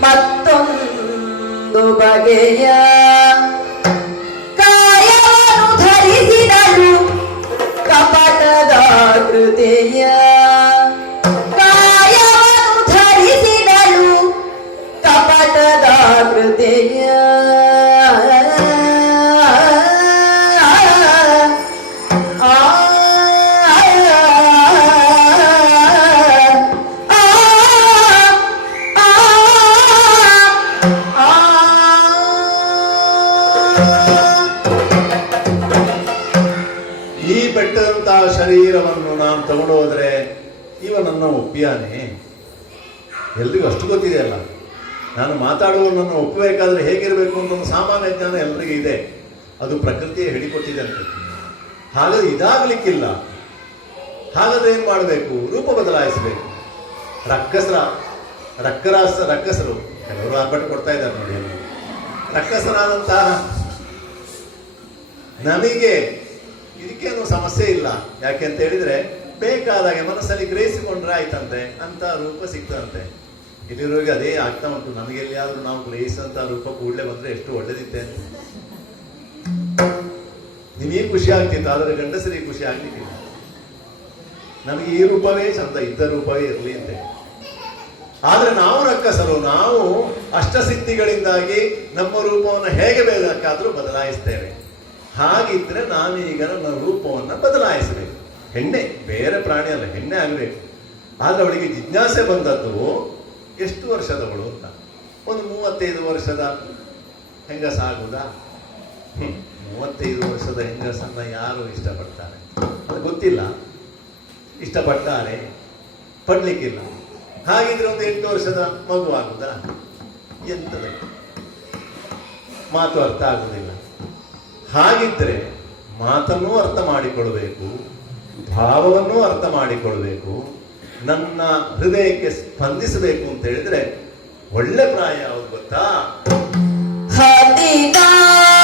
ಮತ್ತೊಂದು ಬಗೆಯ ಕಾಯವನ್ನು ಧರಿಸಿದಳು ಕಪಟದ ಕೃತಿಯ ಕಾಯವನ್ನು ಧರಿಸಿದಳು ಕಪಟದ ಕೃತಿಯ ಈ ಬೆಟ್ಟದಂತಹ ಶರೀರವನ್ನು ನಾನು ತಗೊಂಡು ಹೋದ್ರೆ ಇವ ನನ್ನ ಒಪ್ಪಿಯಾನೆ? ಎಲ್ರಿಗೂ ಅಷ್ಟು ಗೊತ್ತಿದೆ ಅಲ್ಲ, ನಾನು ಮಾತಾಡುವವನನ್ನು ಒಪ್ಪಬೇಕಾದ್ರೆ ಹೇಗಿರಬೇಕು ಅಂತ ಒಂದು ಸಾಮಾನ್ಯ ಜ್ಞಾನ ಎಲ್ರಿಗೂ ಇದೆ. ಅದು ಪ್ರಕೃತಿಯೇ ಹೇಳಿಕೊಟ್ಟಿದೆ ಅಂತ. ಹಾಗಾದ್ರೆ ಇದಾಗಲಿಕ್ಕಿಲ್ಲ. ಹಾಗಾದ್ರೆ ಏನ್ ಮಾಡಬೇಕು? ರೂಪ ಬದಲಾಯಿಸಬೇಕು. ರಕ್ಕಸರು ಕೆಲವರು ಆರ್ಭಟ ಕೊಡ್ತಾ ಇದ್ದಾರೆ ನೋಡಿ. ರಕ್ಕಸರಾದಂತಹ ನಮಗೆ ಇದಕ್ಕೇನು ಸಮಸ್ಯೆ ಇಲ್ಲ. ಯಾಕೆ ಅಂತ ಹೇಳಿದ್ರೆ ಬೇಕಾದಾಗ ಮನಸ್ಸಲ್ಲಿ ಗ್ರಹಿಸಿಕೊಂಡ್ರೆ ಆಯ್ತಂತೆ, ಅಂತ ರೂಪ ಸಿಗ್ತದಂತೆ. ಇಲ್ಲಿರುವಾಗ ಅದೇ ಆಗ್ತಾ ಉಂಟು. ನಮಗೆ ಎಲ್ಲಿಯಾದ್ರೂ ನಾವು ಗ್ರಹಿಸಂತ ರೂಪ ಕೂಡಲೇ ಬಂದ್ರೆ ಎಷ್ಟು ಒಳ್ಳೇದಿತ್ತೆ. ನಿಮಗೆ ಖುಷಿ ಆಗ್ತಿತ್ತು, ಆದರೆ ಗಂಡಸರಿಗೆ ಖುಷಿ ಆಗ್ಲಿಕ್ಕಿಲ್ಲ. ನಮಗೆ ಈ ರೂಪವೇ ಚಂದ, ಇದ್ದ ರೂಪವೇ ಇರಲಿ ಅಂತೆ. ಆದ್ರೆ ನಾವು ರಕ್ಕಸರು, ನಾವು ಅಷ್ಟಸಿದ್ಧಿಗಳಿಂದಾಗಿ ನಮ್ಮ ರೂಪವನ್ನು ಹೇಗೆ ಬೇಕಾದ್ರೂ ಬದಲಾಯಿಸ್ತೇವೆ. ಹಾಗಿದ್ರೆ ನಾನೀಗ ನನ್ನ ರೂಪವನ್ನು ಬದಲಾಯಿಸಬೇಕು. ಹೆಣ್ಣೆ, ಬೇರೆ ಪ್ರಾಣಿ ಅಲ್ಲ, ಹೆಣ್ಣೆ ಆಗಬೇಕು. ಆದ್ರೆ ಅವಳಿಗೆ ಜಿಜ್ಞಾಸೆ ಬಂದದ್ದು ಎಷ್ಟು ವರ್ಷದವಳು ಅಂತ. ಒಂದು 35 ವರ್ಷದ ಹೆಂಗಸ ಆಗುದಾ? 35 ವರ್ಷದ ಹೆಂಗಸನ್ನ ಯಾರು ಇಷ್ಟಪಡ್ತಾರೆ? ಅದು ಗೊತ್ತಿಲ್ಲ. ಇಷ್ಟಪಡ್ತಾರೆ, ಪಡ್ಲಿಕ್ಕಿಲ್ಲ. ಹಾಗಿದ್ರೆ ಒಂದು 8 ವರ್ಷದ ಮಗು ಆಗುದಾ? ಎಂತದ ಮಾತು ಅರ್ಥ ಆಗುದಿಲ್ಲ. ಹಾಗಿದ್ರೆ ಮಾತನ್ನೂ ಅರ್ಥ ಮಾಡಿಕೊಳ್ಬೇಕು, ಭಾವವನ್ನೂ ಅರ್ಥ ಮಾಡಿಕೊಳ್ಬೇಕು, ನನ್ನ ಹೃದಯಕ್ಕೆ ಸ್ಪಂದಿಸಬೇಕು ಅಂತ ಹೇಳಿದ್ರೆ ಒಳ್ಳೆ ಪ್ರಾಯ ಯಾವುದು ಗೊತ್ತಾ? 16 ವರ್ಷದ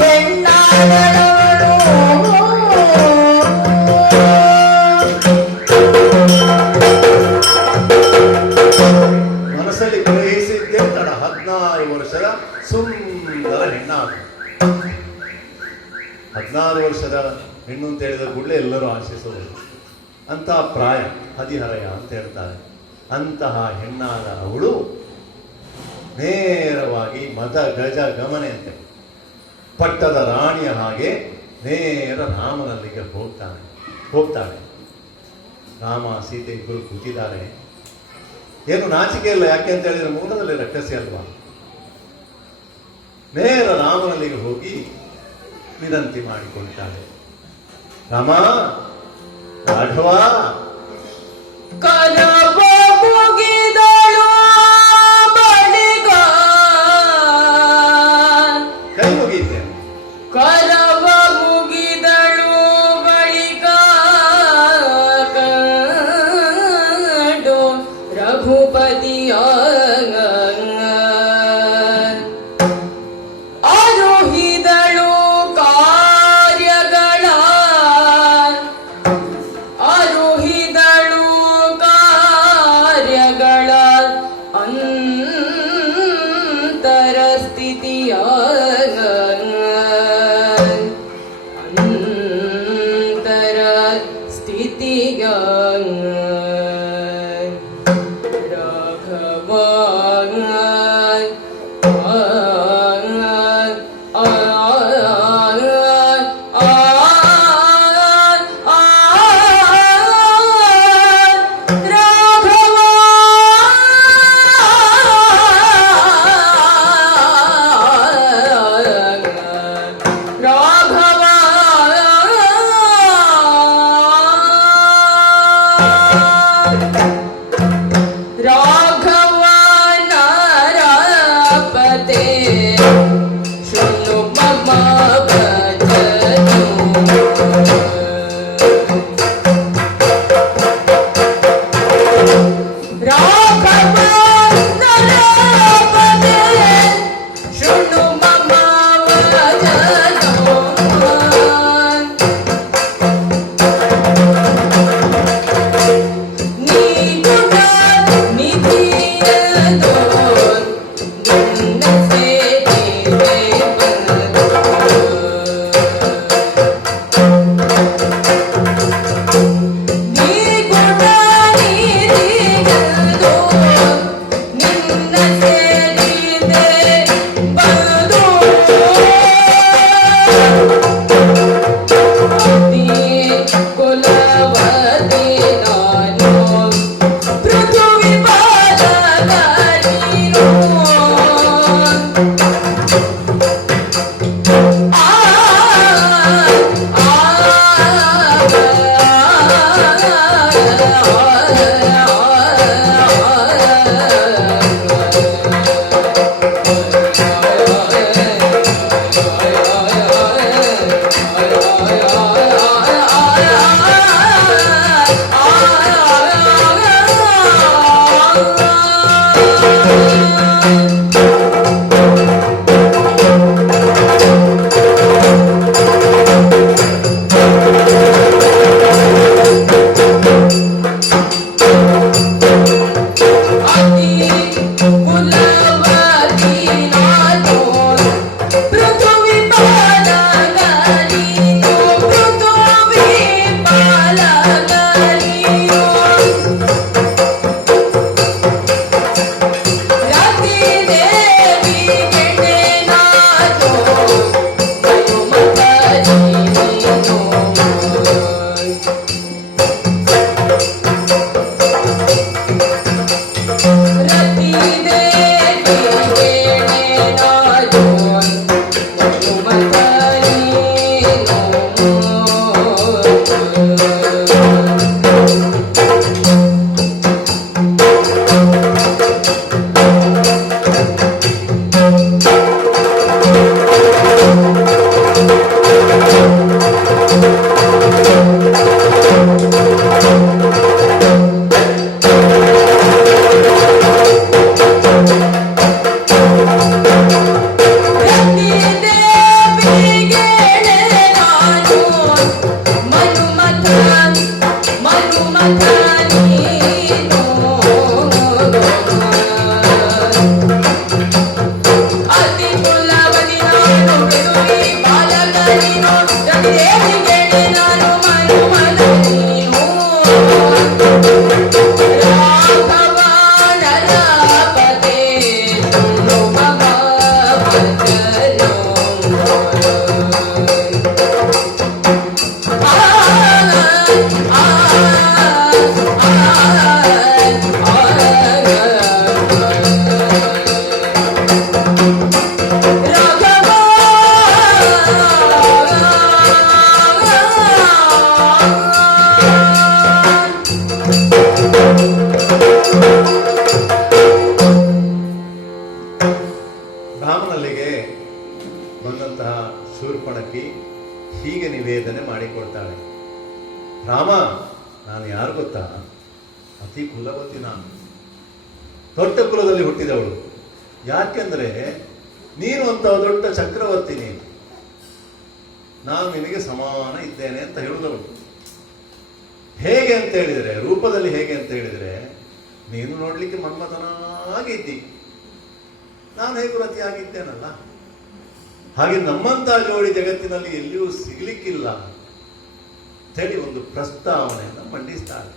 ಹೆಣ್ಣಾದವಳು ಮನಸ್ಸಲ್ಲಿ ಗ್ರಹಿಸಿದ್ದೇ ತಡ. 16 ವರ್ಷದ ಸುಂದರ ಹೆಣ್ಣಾಗ. 16 ವರ್ಷದ ಹೆಣ್ಣು ಅಂತ ಹೇಳಿದ ಕೂಡಲೇ ಎಲ್ಲರೂ ಆಶಿಸೋದು. ಅಂತಹ ಪ್ರಾಯ ಹದಿಹರಯ ಅಂತ ಹೇಳ್ತಾರೆ. ಅಂತಹ ಹೆಣ್ಣಾದ ಅವಳು ನೇರವಾಗಿ ಮದ ಗಜ ಗಮನೆ ಅಂತೆ ಪಟ್ಟದ ರಾಣಿಯ ಹಾಗೆ ನೇರ ರಾಮನಲ್ಲಿಗೆ ಹೋಗ್ತಾಳೆ. ರಾಮ ಸೀತೆ ಇಬ್ಬರು ಕೂತಿದ್ದಾರೆ. ಏನು ನಾಚಿಕೆ ಇಲ್ಲ. ಯಾಕೆ ಅಂತ ಹೇಳಿದ್ರೆ ಮೂಲದಲ್ಲಿ ರಕ್ಕಸಿ ಅಲ್ವಾ. ನೇರ ರಾಮನಲ್ಲಿಗೆ ಹೋಗಿ ವಿನಂತಿ ಮಾಡಿಕೊಳ್ತಾಳೆ. ರಾಮ, ರಾಘವ, ಕರವ ಮುಗಿದಳು ಬಳಿಕ ಕೈ ಮುಗಿದ್ದೆ. ಕರವ ಮುಗಿದಳು ಬಳಿಕ ಕಂಡು ರಘುಪತಿಯ ಅರುಹಿದಳು ಕಾರ್ಯಗಳ ಅರುಹಿ ಅಂತರ ಸ್ಥಿತಿಗ ರಾಘವ ರಾಮನಲ್ಲಿಗೆ ಬಂದಂತಹ ಶೂರ್ಪಣಖಿ ಹೀಗೆ ನಿವೇದನೆ ಮಾಡಿಕೊಡ್ತಾಳೆ. ರಾಮ, ನಾನು ಯಾರು ಗೊತ್ತಾ? ಅತಿ ಕುಲವತಿ ನಾನು, ದೊಡ್ಡ ಕುಲದಲ್ಲಿ ಹುಟ್ಟಿದವಳು. ಯಾಕೆಂದ್ರೆ ನೀನು ಅಂತ ದೊಡ್ಡ ಚಕ್ರವರ್ತಿ, ನೀನು, ನಾನು ನಿನಗೆ ಸಮಾನ ಇದ್ದೇನೆ ಅಂತ ಹೇಳುದವಳು. ಹೇಗೆ ಅಂತ ಹೇಳಿದರೆ, ರೂಪದಲ್ಲಿ ಹೇಗೆ ಅಂತ ಹೇಳಿದರೆ, ನೀನು ನೋಡ್ಲಿಕ್ಕೆ ಮನ್ಮಥನಾಗಿದ್ದಿ, ನಾನು ಹೇಗೆ ರತಿಯಾಗಿದ್ದೇನಲ್ಲ. ಹಾಗೆ ನಮ್ಮಂತ ಜೋಡಿ ಜಗತ್ತಿನಲ್ಲಿ ಎಲ್ಲಿಯೂ ಸಿಗ್ಲಿಕ್ಕಿಲ್ಲ ಅಂತೇಳಿ ಒಂದು ಪ್ರಸ್ತಾವನೆಯನ್ನು ಮಂಡಿಸ್ತಾರೆ.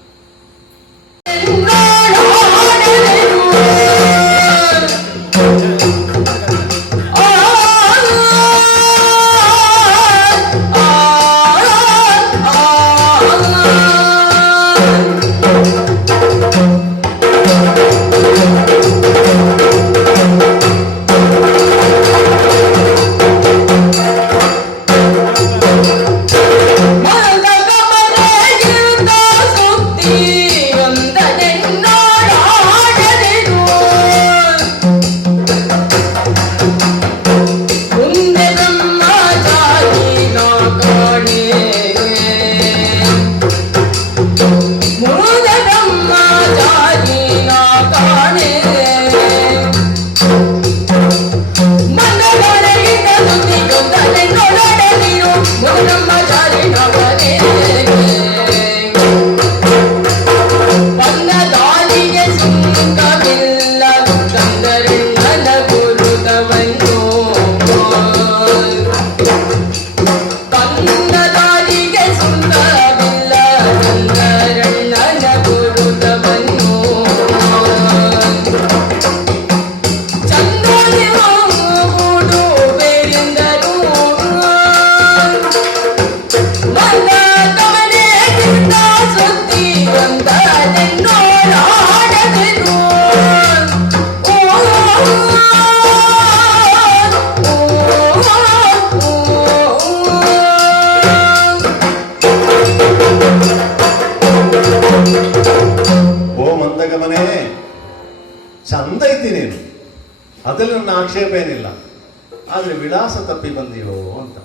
ಚಂದ ಐತಿ ನೀನು, ಅದ್ರಲ್ಲಿ ನನ್ನ ಆಕ್ಷೇಪ ಏನಿಲ್ಲ. ಆದ್ರೆ ವಿಳಾಸ ತಪ್ಪಿ ಬಂದಿಯೋ ಅಂತ.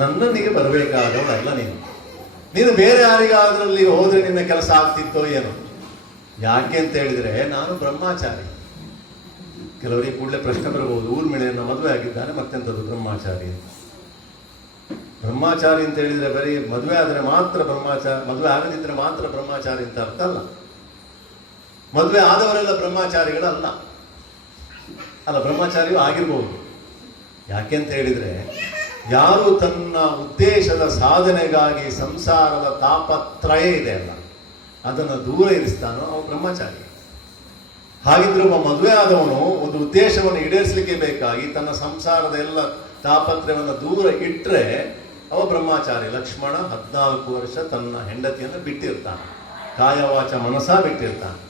ನನ್ನನಿಗೆ ಬರಬೇಕಾದವಳಲ್ಲ ನೀನು ಬೇರೆ ಯಾರಿಗಾದ್ರಲ್ಲಿ ಹೋದ್ರೆ ನಿನ್ನ ಕೆಲಸ ಆಗ್ತಿತ್ತೋ ಏನೋ. ಯಾಕೆ ಅಂತ ಹೇಳಿದ್ರೆ ನಾನು ಬ್ರಹ್ಮಚಾರಿ. ಕೆಲವರಿಗೆ ಕೂಡಲೇ ಪ್ರಶ್ನೆ ಬರಬಹುದು, ಊರ್ಮಿಳೆಯನ್ನ ಮದುವೆ ಆಗಿದ್ದಾನೆ ಮತ್ತೆಂಥದ್ದು ಬ್ರಹ್ಮಚಾರಿ ಅಂತ. ಬ್ರಹ್ಮಚಾರಿ ಅಂತ ಹೇಳಿದ್ರೆ ಬರೀ ಮದುವೆ ಆದ್ರೆ ಮಾತ್ರ ಬ್ರಹ್ಮಚಾರಿ, ಮದುವೆ ಆಗದಿದ್ರೆ ಮಾತ್ರ ಬ್ರಹ್ಮಚಾರಿ ಅಂತ ಅರ್ಥ ಅಲ್ಲ. ಮದುವೆ ಆದವರೆಲ್ಲ ಬ್ರಹ್ಮಚಾರಿಗಳಲ್ಲ. ಬ್ರಹ್ಮಚಾರಿಯೂ ಆಗಿರ್ಬೋದು. ಯಾಕೆಂತ ಹೇಳಿದ್ರೆ ಯಾರು ತನ್ನ ಉದ್ದೇಶದ ಸಾಧನೆಗಾಗಿ ಸಂಸಾರದ ತಾಪತ್ರಯ ಇದೆ ಅಲ್ಲ ಅದನ್ನು ದೂರ ಇರಿಸ್ತಾನೋ ಅವ ಬ್ರಹ್ಮಚಾರಿ. ಹಾಗಿದ್ರೆ ಒಬ್ಬ ಮದುವೆ ಆದವನು ಒಂದು ಉದ್ದೇಶವನ್ನು ಈಡೇರಿಸಲಿಕ್ಕೆ ಬೇಕಾಗಿ ತನ್ನ ಸಂಸಾರದ ಎಲ್ಲ ತಾಪತ್ರಯವನ್ನು ದೂರ ಇಟ್ಟರೆ ಅವ ಬ್ರಹ್ಮಚಾರಿ. ಲಕ್ಷ್ಮಣ 14 ವರ್ಷ ತನ್ನ ಹೆಂಡತಿಯನ್ನು ಬಿಟ್ಟಿರ್ತಾನೆ, ಕಾಯವಾಚ ಮನಸ ಬಿಟ್ಟಿರ್ತಾನೆ.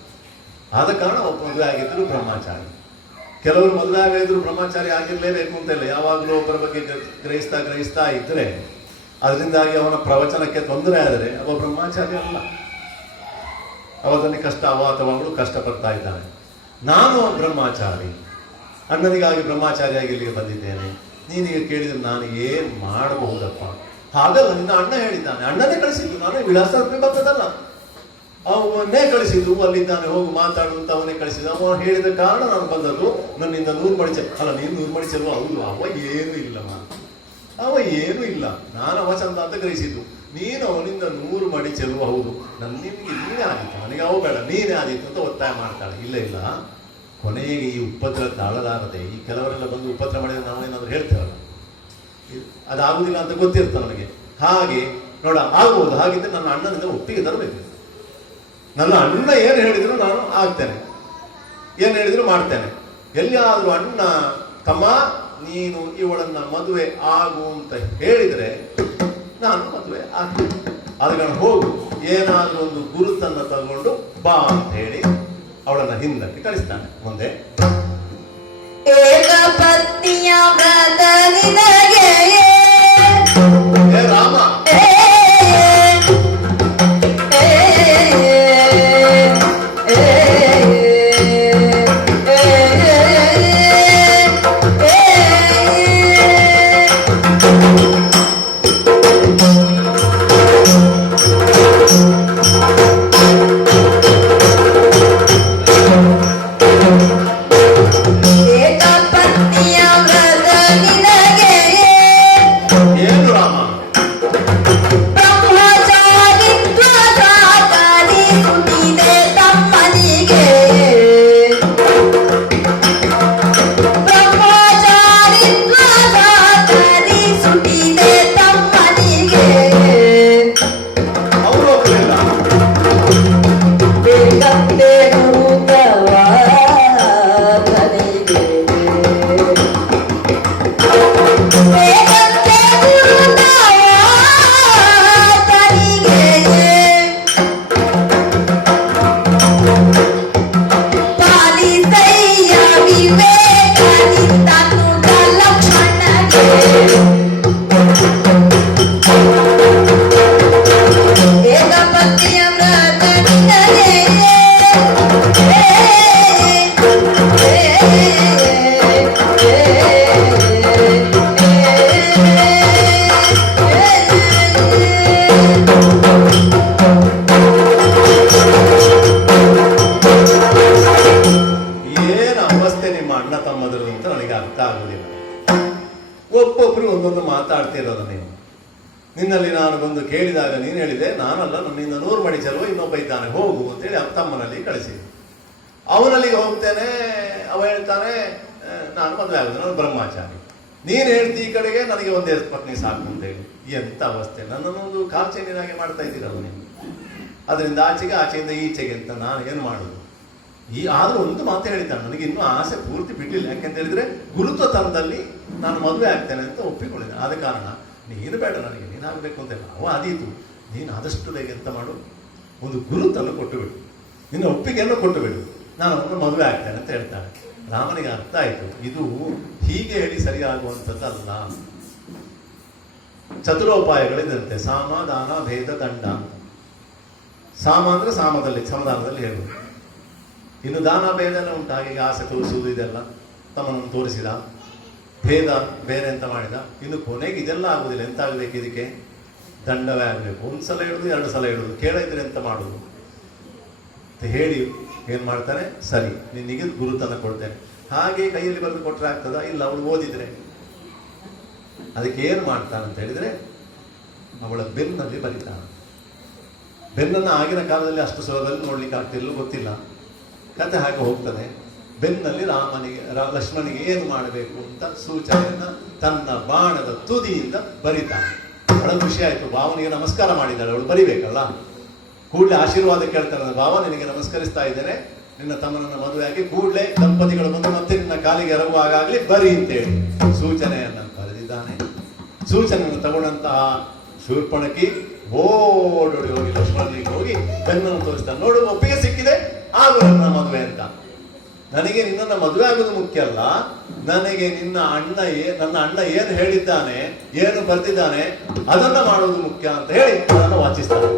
ಆದ ಕಾರಣ ಒಬ್ಬ ಮದುವೆ ಆಗಿದ್ರು ಬ್ರಹ್ಮಚಾರಿ. ಕೆಲವರು ಮದುವೆ ಆಗಿದ್ರು ಬ್ರಹ್ಮಚಾರಿ ಆಗಿರ್ಲೇಬೇಕು ಅಂತ ಇಲ್ಲ. ಯಾವಾಗಲೂ ಒಬ್ಬರ ಬಗ್ಗೆ ಗ್ರಹಿಸ್ತಾ ಇದ್ರೆ ಅದರಿಂದಾಗಿ ಅವನ ಪ್ರವಚನಕ್ಕೆ ತೊಂದರೆ ಆದರೆ ಅವ ಬ್ರಹ್ಮಚಾರಿ ಅಲ್ಲ. ಅವದನ್ನೇ ಅವಾತವಾಗಲು ಕಷ್ಟಪಡ್ತಾ ಇದ್ದಾನೆ. ನಾನು ಬ್ರಹ್ಮಚಾರಿ, ಅಣ್ಣನಿಗಾಗಿ ಬ್ರಹ್ಮಚಾರಿಯಾಗಿ ಇಲ್ಲಿಗೆ ಬಂದಿದ್ದೇನೆ. ನೀನೀಗ ಕೇಳಿದ್ರೆ ನಾನು ಏನು ಮಾಡಬಹುದಪ್ಪ? ಹಾಗಲ್ಲ, ನಿನ್ನ ಅಣ್ಣ ಹೇಳಿದ್ದಾನೆ, ಅಣ್ಣನೇ ಕಳಿಸಿದ್ದು, ನಾನು ವಿಳಾಸ ಬರ್ತದಲ್ಲ, ಅವನ್ನೇ ಕಳಿಸಿದ್ದು. ಅಲ್ಲಿದ್ದಾನೆ, ಹೋಗಿ ಮಾತಾಡು ಅಂತ ಅವನೇ ಕಳಿಸಿದ. ಅವ ಹೇಳಿದ ಕಾರಣ ನಾನು ಬಂದದ್ದು. ನನ್ನಿಂದ 100 ಮಡಿಚ ಅಲ್ಲ, ನೀನು 100 ಮಡಿಚಲ್ವ? ಹೌದು, ಅವ ಏನೂ ಇಲ್ಲ, ನಾನು ಅವ ಚಂದ ಅಂತ ಗ್ರಹಿಸಿದ್ದು. ನೀನು ಅವನಿಂದ 100 ಮಡಿ ಚೆಲುವ. ಹೌದು, ನಿನಗೆ ನೀನೇ ಆದಿತ್ತು, ನನಗೆ ಅವು ಬೇಡ, ನೀನೇ ಆದಿತ್ತು ಅಂತ ಒತ್ತಾಯ ಮಾಡ್ತಾಳೆ. ಇಲ್ಲ, ಕೊನೆಗೆ ಈ ಉಪದ್ರ ತಾಳಲಾರದೆ ಈ ಕೆಲವರೆಲ್ಲ ಬಂದು ಉಪದ್ರ ಮಾಡಿದ್ರೆ ನಾವೇನಾದ್ರೂ ಹೇಳ್ತೇವಲ್ಲ, ಅದಾಗುದಿಲ್ಲ ಅಂತ ಗೊತ್ತಿರ್ತ ನನಗೆ. ಹಾಗೆ ನೋಡ, ಆಗ್ಬೋದು. ಹಾಗಿದ್ರೆ ನನ್ನ ಅಣ್ಣನಿಂದ ಒಪ್ಪಿಗೆ ತರಬೇಕು. ನನ್ನ ಅಣ್ಣ ಏನು ಹೇಳಿದ್ರು ನಾನು ಆಗ್ತೇನೆ, ಏನು ಹೇಳಿದ್ರು ಮಾಡ್ತೇನೆ. ಎಲ್ಲಿಯಾದ್ರೂ ಅಣ್ಣ ತಮ್ಮ ನೀನು ಇವಳನ್ನ ಮದುವೆ ಆಗು ಅಂತ ಹೇಳಿದ್ರೆ ನಾನು ಮದುವೆ ಆಗ್ತೇನೆ. ಅದನ್ನ ಹೋಗು, ಏನಾದ್ರೂ ಒಂದು ಗುರುತನ್ನ ತಗೊಂಡು ಬಾ ಅಂತ ಹೇಳಿ ಅವಳನ್ನ ಹಿಂದಕ್ಕೆ ಕಳಿಸ್ತಾನೆ. ಮುಂದೆ ಏಕಪತ್ನಿಯ ವ್ರತ ನಿನಗೆ ರಾಮ ಬೇಗಂತೆ ಗುರುತಾಯ ತನಿಗೆ ಪಾಲಿಸಯ್ಯ ವಿವೇಕಾನಂದ ಲಕ್ಷ್ಮಣಗೆ ಏಕಪತ್ನಿಯ ವ್ರತ ನಿನಗೆ ಏನು ಅವಸ್ಥೆ ನಿಮ್ಮ ಅಣ್ಣ ತಮ್ಮದರು ಅಂತ ನನಗೆ ಅರ್ಥ ಆಗುದಿಲ್ಲ. ಒಬ್ಬೊಬ್ರು ಒಂದೊಂದು ಮಾತಾಡ್ತಿರೋದು ನೀವು. ನಿನ್ನಲ್ಲಿ ನಾನು ಬಂದು ಕೇಳಿದಾಗ ನೀನು ಹೇಳಿದೆ, ನಾನಲ್ಲ, ನನ್ನಿಂದ 100 ಮಡಿ ಚಲುವ ಇನ್ನೊಬ್ಬ ಇದ್ದಾನೆ, ಹೋಗು ಅಂತೇಳಿ ತಮ್ಮನಲ್ಲಿ ಕಳಿಸಿದೆ. ಅವನಲ್ಲಿಗೆ ಹೋಗ್ತೇನೆ, ಅವ ಹೇಳ್ತಾನೆ ನಾನು ಮದುವೆ ಆಗುದು, ನಾನು ಬ್ರಹ್ಮಚಾರಿ. ನೀನು ಹೇಳ್ತಿ ಈ ಕಡೆಗೆ ನನಗೆ ಒಂದೇ ಪತ್ನಿ ಸಾಕು ಅಂತೇಳಿ. ಎಂತ ಅವಸ್ಥೆ! ನನ್ನನ್ನೊಂದು ಕಾಲ್ಚೇನಿನಾಗೆ ಮಾಡ್ತಾ ಇದ್ದೀರಲ್ಲ ನೀವು. ಅದರಿಂದ ಆಚೆಗೆ, ಆಚೆಯಿಂದ ಈಚೆಗೆ ಅಂತ ನಾನು ಏನು ಮಾಡುದು? ಆದ್ರೂ ಒಂದು ಮಾತು ಹೇಳಿದ್ದಾನೆ, ನನಗೆ ಇನ್ನೂ ಆಸೆ ಪೂರ್ತಿ ಬಿಟ್ಟಿಲ್ಲ. ಯಾಕೆಂತ ಹೇಳಿದ್ರೆ ಗುರುತ್ವತನದಲ್ಲಿ ನಾನು ಮದುವೆ ಆಗ್ತೇನೆ ಅಂತ ಒಪ್ಪಿಕೊಂಡಿದ್ದೇನೆ. ಆದ ಕಾರಣ ನೀನು ಬೇಡ, ನನಗೆ ನೀನಾಗಬೇಕು ಅಂತ ನಾವು ಅದೀತು. ನೀನು ಆದಷ್ಟು ಬೇಗ ಎಂತ ಮಾಡು, ಒಂದು ಗುರುತನ್ನು ಕೊಟ್ಟು ಬಿಡು, ನಿನ್ನ ಒಪ್ಪಿಗೆಯನ್ನು ಕೊಟ್ಟು ಬಿಡು, ನಾನು ಅವನು ಮದುವೆ ಆಗ್ತೇನೆ ಅಂತ ಹೇಳ್ತಾನೆ. ರಾಮನಿಗೆ ಅರ್ಥ ಆಯಿತು, ಇದು ಹೀಗೆ ಹೇಳಿ ಸರಿಯಾಗುವಂಥದ್ದಲ್ಲ. ಚತುರೋಪಾಯಗಳಿದಂತೆ, ಸಾಮ ದಾನ ಭೇದ ದಂಡ. ಸಾಮ ಅಂದ್ರೆ ಸಾಮದಲ್ಲಿ, ಸಮಾಧಾನದಲ್ಲಿ ಹೇಳುವುದು. ಇನ್ನು ದಾನ ಭೇದ ಎಲ್ಲ ಉಂಟು. ಹಾಗೆ ಆಸೆ ತೋರಿಸುವುದು, ಇದೆಲ್ಲ ತಮ್ಮನನ್ನು ತೋರಿಸಿದ. ಭೇದ ಬೇರೆ ಎಂತ ಮಾಡಿದ. ಇನ್ನು ಕೊನೆಗೆ ಇದೆಲ್ಲ ಆಗುದಿಲ್ಲ. ಎಂತ ಆಗಬೇಕು ಇದಕ್ಕೆ? ದಂಡವೇ ಆಗಬೇಕು. 1 ಸಲ ಹೇಳುದು, 2 ಸಲ ಹೇಳುದು, ಕೇಳಿದ್ರೆ ಎಂತ ಮಾಡುದು ಅಂತ ಹೇಳಿ ಏನು ಮಾಡ್ತಾನೆ, ಸರಿ ನಿನಗೆ ಗುರುತನ ಕೊಡ್ತೇನೆ. ಹಾಗೆ ಕೈಯಲ್ಲಿ ಬರೆದು ಕೊಟ್ಟರೆ ಆಗ್ತದ? ಇಲ್ಲ, ಅವಳು ಓದಿದ್ರೆ. ಅದಕ್ಕೆ ಏನು ಮಾಡ್ತಾನೆ ಅಂತ ಹೇಳಿದ್ರೆ, ಅವಳ ಬೆನ್ನಲ್ಲಿ ಬರೀತಾನೆ. ಬೆನ್ನನ್ನು ಆಗಿನ ಕಾಲದಲ್ಲಿ ಅಷ್ಟು ಸುಲಭದಲ್ಲಿ ನೋಡ್ಲಿಕ್ಕೆ ಆಗ್ತಿಲ್ಲ, ಗೊತ್ತಿಲ್ಲ. ಕತೆ ಹಾಗೆ ಹೋಗ್ತದೆ. ಬೆನ್ನಲ್ಲಿ ಲಕ್ಷ್ಮಣಿಗೆ ಏನು ಮಾಡಬೇಕು ಅಂತ ಸೂಚನೆಯನ್ನ ತನ್ನ ಬಾಣದ ತುದಿಯಿಂದ ಬರಿತಾನೆ. ಬಹಳ ಖುಷಿ ಆಯ್ತು. ಭಾವನಿಗೆ ನಮಸ್ಕಾರ ಮಾಡಿದ್ದಾಳೆ, ಅವಳು ಬರಿಬೇಕಲ್ಲ. ಕೂಡಲೇ ಆಶೀರ್ವಾದ ಕೇಳ್ತಾನೆ, ಭಾವ ನಿನಗೆ ನಮಸ್ಕರಿಸ್ತಾ ಇದ್ದೇನೆ, ನಿನ್ನ ತಮ್ಮನನ್ನ ಮದುವೆಯಾಗಿ ಕೂಡಲೇ ದಂಪತಿಗಳು ಬಂದು ಮತ್ತೆ ನಿನ್ನ ಕಾಲಿಗೆ ಎರಗುವಾಗಲಿ ಬರಿ ಅಂತೇಳಿ ಸೂಚನೆಯನ್ನು ಬರೆದಿದ್ದಾನೆ. ಸೂಚನೆಯನ್ನು ತಗೊಂಡಂತಹ ಶೂರ್ಪಣಕಿ ಓಡೋಡಿ ಹೋಗಿ ಲಕ್ಷ್ಮಣನಿಗೆ ಹೋಗಿ ಬೆನ್ನನ್ನು ತೋರಿಸ್ತಾನೆ. ನೋಡು, ಒಪ್ಪಿಗೆ ಸಿಕ್ಕಿದೆ, ಆಗು ನನ್ನ ಮದುವೆ ಅಂತ. ನನಗೆ ನಿನ್ನನ್ನು ಮದುವೆ ಆಗುವುದು ಮುಖ್ಯ ಅಲ್ಲ, ನನಗೆ ನನ್ನ ಅಣ್ಣ ಏನು ಹೇಳಿದ್ದಾನೆ, ಏನು ಬರೆದಿದ್ದಾನೆ ಅದನ್ನ ಮಾಡುವುದು ಮುಖ್ಯ ಅಂತ ಹೇಳಿ ಅದನ್ನು ವಾಚಿಸ್ತಾನೆ.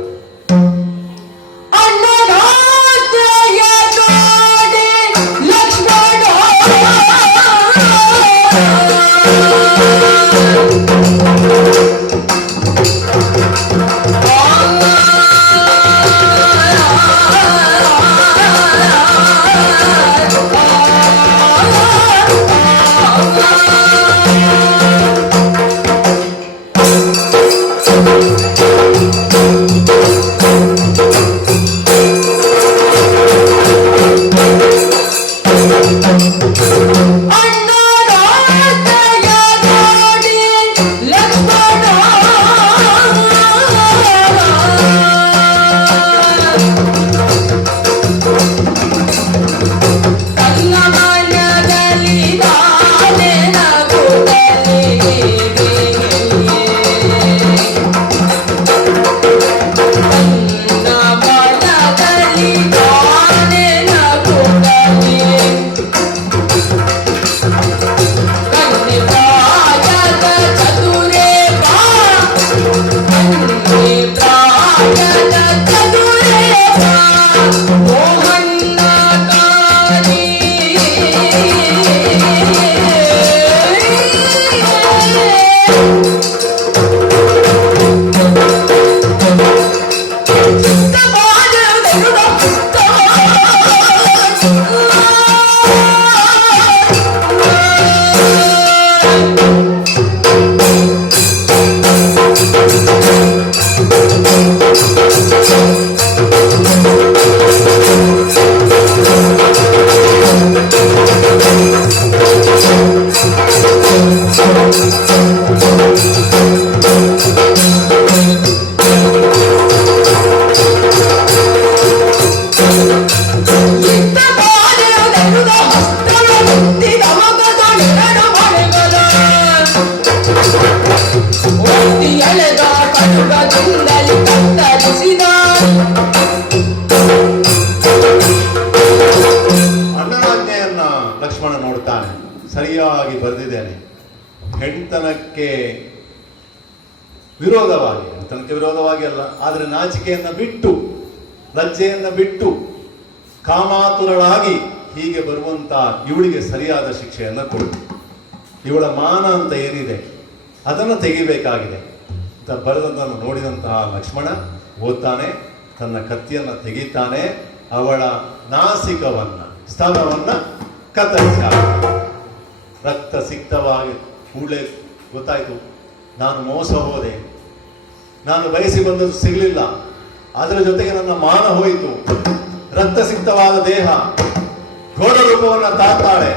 ಹೆಣ್ತನಕ್ಕೆ ವಿರೋಧವಾಗಿ, ಹೆಣ್ತನಕ್ಕೆ ವಿರೋಧವಾಗಿ ಅಲ್ಲ, ಆದರೆ ನಾಚಿಕೆಯನ್ನು ಬಿಟ್ಟು, ಲಜ್ಜೆಯನ್ನು ಬಿಟ್ಟು, ಕಾಮಾತುರಳಾಗಿ ಹೀಗೆ ಬರುವಂತ ಇವಳಿಗೆ ಸರಿಯಾದ ಶಿಕ್ಷೆಯನ್ನು ಕೊಡು. ಇವಳ ಮಾನ ಅಂತ ಏನಿದೆ ಅದನ್ನು ತೆಗಿಬೇಕಾಗಿದೆ ಅಂತ ಬರೆದನ್ನು ನೋಡಿದಂತಹ ಲಕ್ಷ್ಮಣ ಓದ್ತಾನೆ, ತನ್ನ ಕತ್ತಿಯನ್ನು ತೆಗಿತಾನೆ, ಅವಳ ನಾಸಿಕವನ್ನ, ಸ್ತನವನ್ನ ಕತ್ತರಿಸ. ರಕ್ತ ಸಿಕ್ತವಾಗಿ ಕೂಡಲೇ ಗೊತ್ತಾಯ್ತು, ನಾನು ಮೋಸ ಹೋದೆ, ನಾನು ಬಯಸಿ ಬಂದದ್ದು ಸಿಗಲಿಲ್ಲ, ಅದರ ಜೊತೆಗೆ ನನ್ನ ಮಾನ ಹೋಯಿತು. ರಕ್ತ ಸಿಕ್ತವಾದ ದೇಹ, ಘೋರ ರೂಪವನ್ನು ತಾಳ್ತಾಳೆ.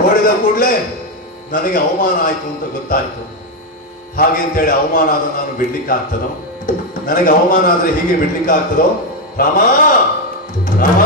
ನೋಡಿದ ಕೂಡಲೇ ನನಗೆ ಅವಮಾನ ಆಯಿತು ಅಂತ ಗೊತ್ತಾಯ್ತು. ಹಾಗೆ ಅಂತೇಳಿ ಅವಮಾನ ಆದ ನಾನು ಬಿಡ್ಲಿಕ್ಕೆ ಆಗ್ತದೋ? ನನಗೆ ಅವಮಾನ ಆದ್ರೆ ಹೀಗೆ ಬಿಡ್ಲಿಕ್ಕೆ ಆಗ್ತದೋ? ರಾಮ ರಾಮ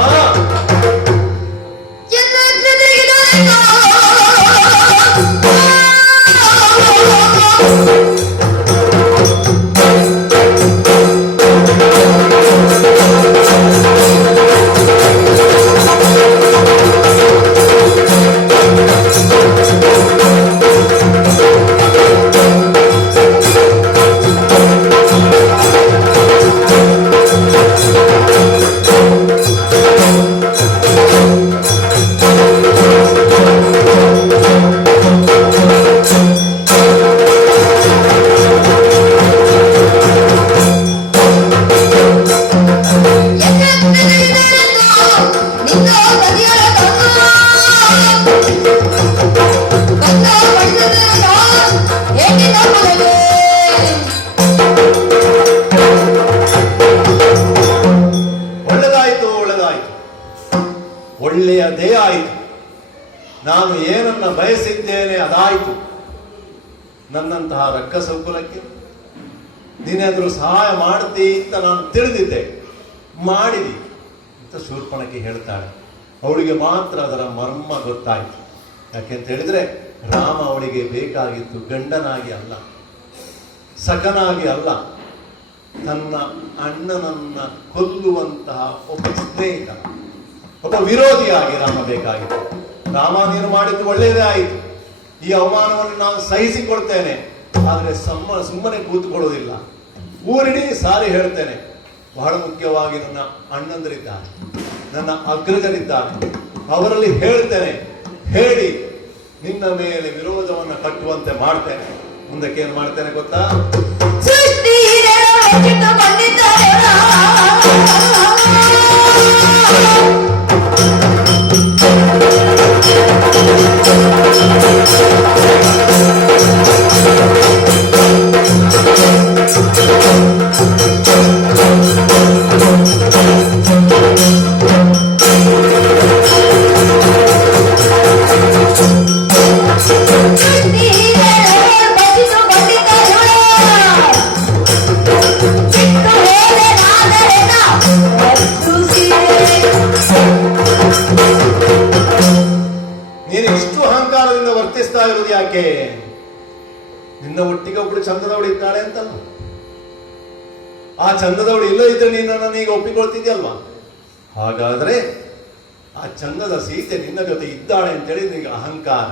ಒಳ್ಳೆಯದೇ ಆಯಿತು. ನಾನು ಏನನ್ನ ಬಯಸಿದ್ದೇನೆ ಅದಾಯಿತು. ನನ್ನಂತಹ ರಕ್ಕಸ ಕುಲಕ್ಕೆ ನೀನೇನಾದರೂ ಸಹಾಯ ಮಾಡ್ತಿ ಅಂತ ನಾನು ತಿಳಿದಿದ್ದೆ, ಮಾಡಿದಿ ಅಂತ ಶೂರ್ಪಣಖಿ ಹೇಳ್ತಾಳೆ. ಅವಳಿಗೆ ಮಾತ್ರ ಅದರ ಮರ್ಮ ಗೊತ್ತಾಯಿತು. ಯಾಕೆಂತ ಹೇಳಿದ್ರೆ ರಾಮ ಅವಳಿಗೆ ಬೇಕಾಗಿತ್ತು ಗಂಡನಾಗಿ ಅಲ್ಲ, ಸಖನಾಗಿ ಅಲ್ಲ, ತನ್ನ ಅಣ್ಣನನ್ನ ಕೊಲ್ಲುವಂತಹ ಒಬ್ಬ ಸ್ನೇಹಿತ, ಒಬ್ಬ ವಿರೋಧಿಯಾಗಿ ರಾಮ ಬೇಕಾಗಿತ್ತು. ರಾಮ ನೀನು ಮಾಡಿದ್ದು ಒಳ್ಳೆಯದೇ ಆಯಿತು, ಈ ಅವಮಾನವನ್ನು ನಾನು ಸಹಿಸಿಕೊಳ್ತೇನೆ, ಆದರೆ ಸುಮ್ಮನೆ ಕೂತ್ಕೊಳ್ಳೋದಿಲ್ಲ, ಊರಿಡೀ ಸಾರಿ ಹೇಳ್ತೇನೆ. ಬಹಳ ಮುಖ್ಯವಾಗಿ ನನ್ನ ಅಣ್ಣಂದರಿದ್ದಾರೆ, ನನ್ನ ಅಗ್ರಜರಿದ್ದಾರೆ, ಅವರಲ್ಲಿ ಹೇಳ್ತೇನೆ, ಹೇಳಿ ನಿನ್ನ ಮೇಲೆ ವಿರೋಧವನ್ನು ಕಟ್ಟುವಂತೆ ಮಾಡ್ತೇನೆ. ಮುಂದಕ್ಕೆ ಏನು ಮಾಡ್ತೇನೆ ಗೊತ್ತಾ? ನೀನು ಇಷ್ಟು ಅಹಂಕಾರದಿಂದ ವರ್ತಿಸ್ತಾ ಇರುವುದು ಯಾಕೆ? ನಿನ್ನ ಒಟ್ಟಿಗೆ ಒಬ್ಳು ಚಂದದವಳು ಇದ್ದಾಳೆ ಅಂತಲ್ಲ, ಆ ಚಂದದವಳು ಇಲ್ಲ ಇದ್ರೆ ನೀನನ್ನು ಈಗ ಒಪ್ಪಿಕೊಳ್ತಿದ್ಯಲ್ವಾ? ಹಾಗಾದ್ರೆ ಆ ಚಂದದ ಸೀತೆ ನಿನ್ನ ಜೊತೆ ಇದ್ದಾಳೆ ಅಂತೇಳಿ ನಿನಗೆ ಅಹಂಕಾರ.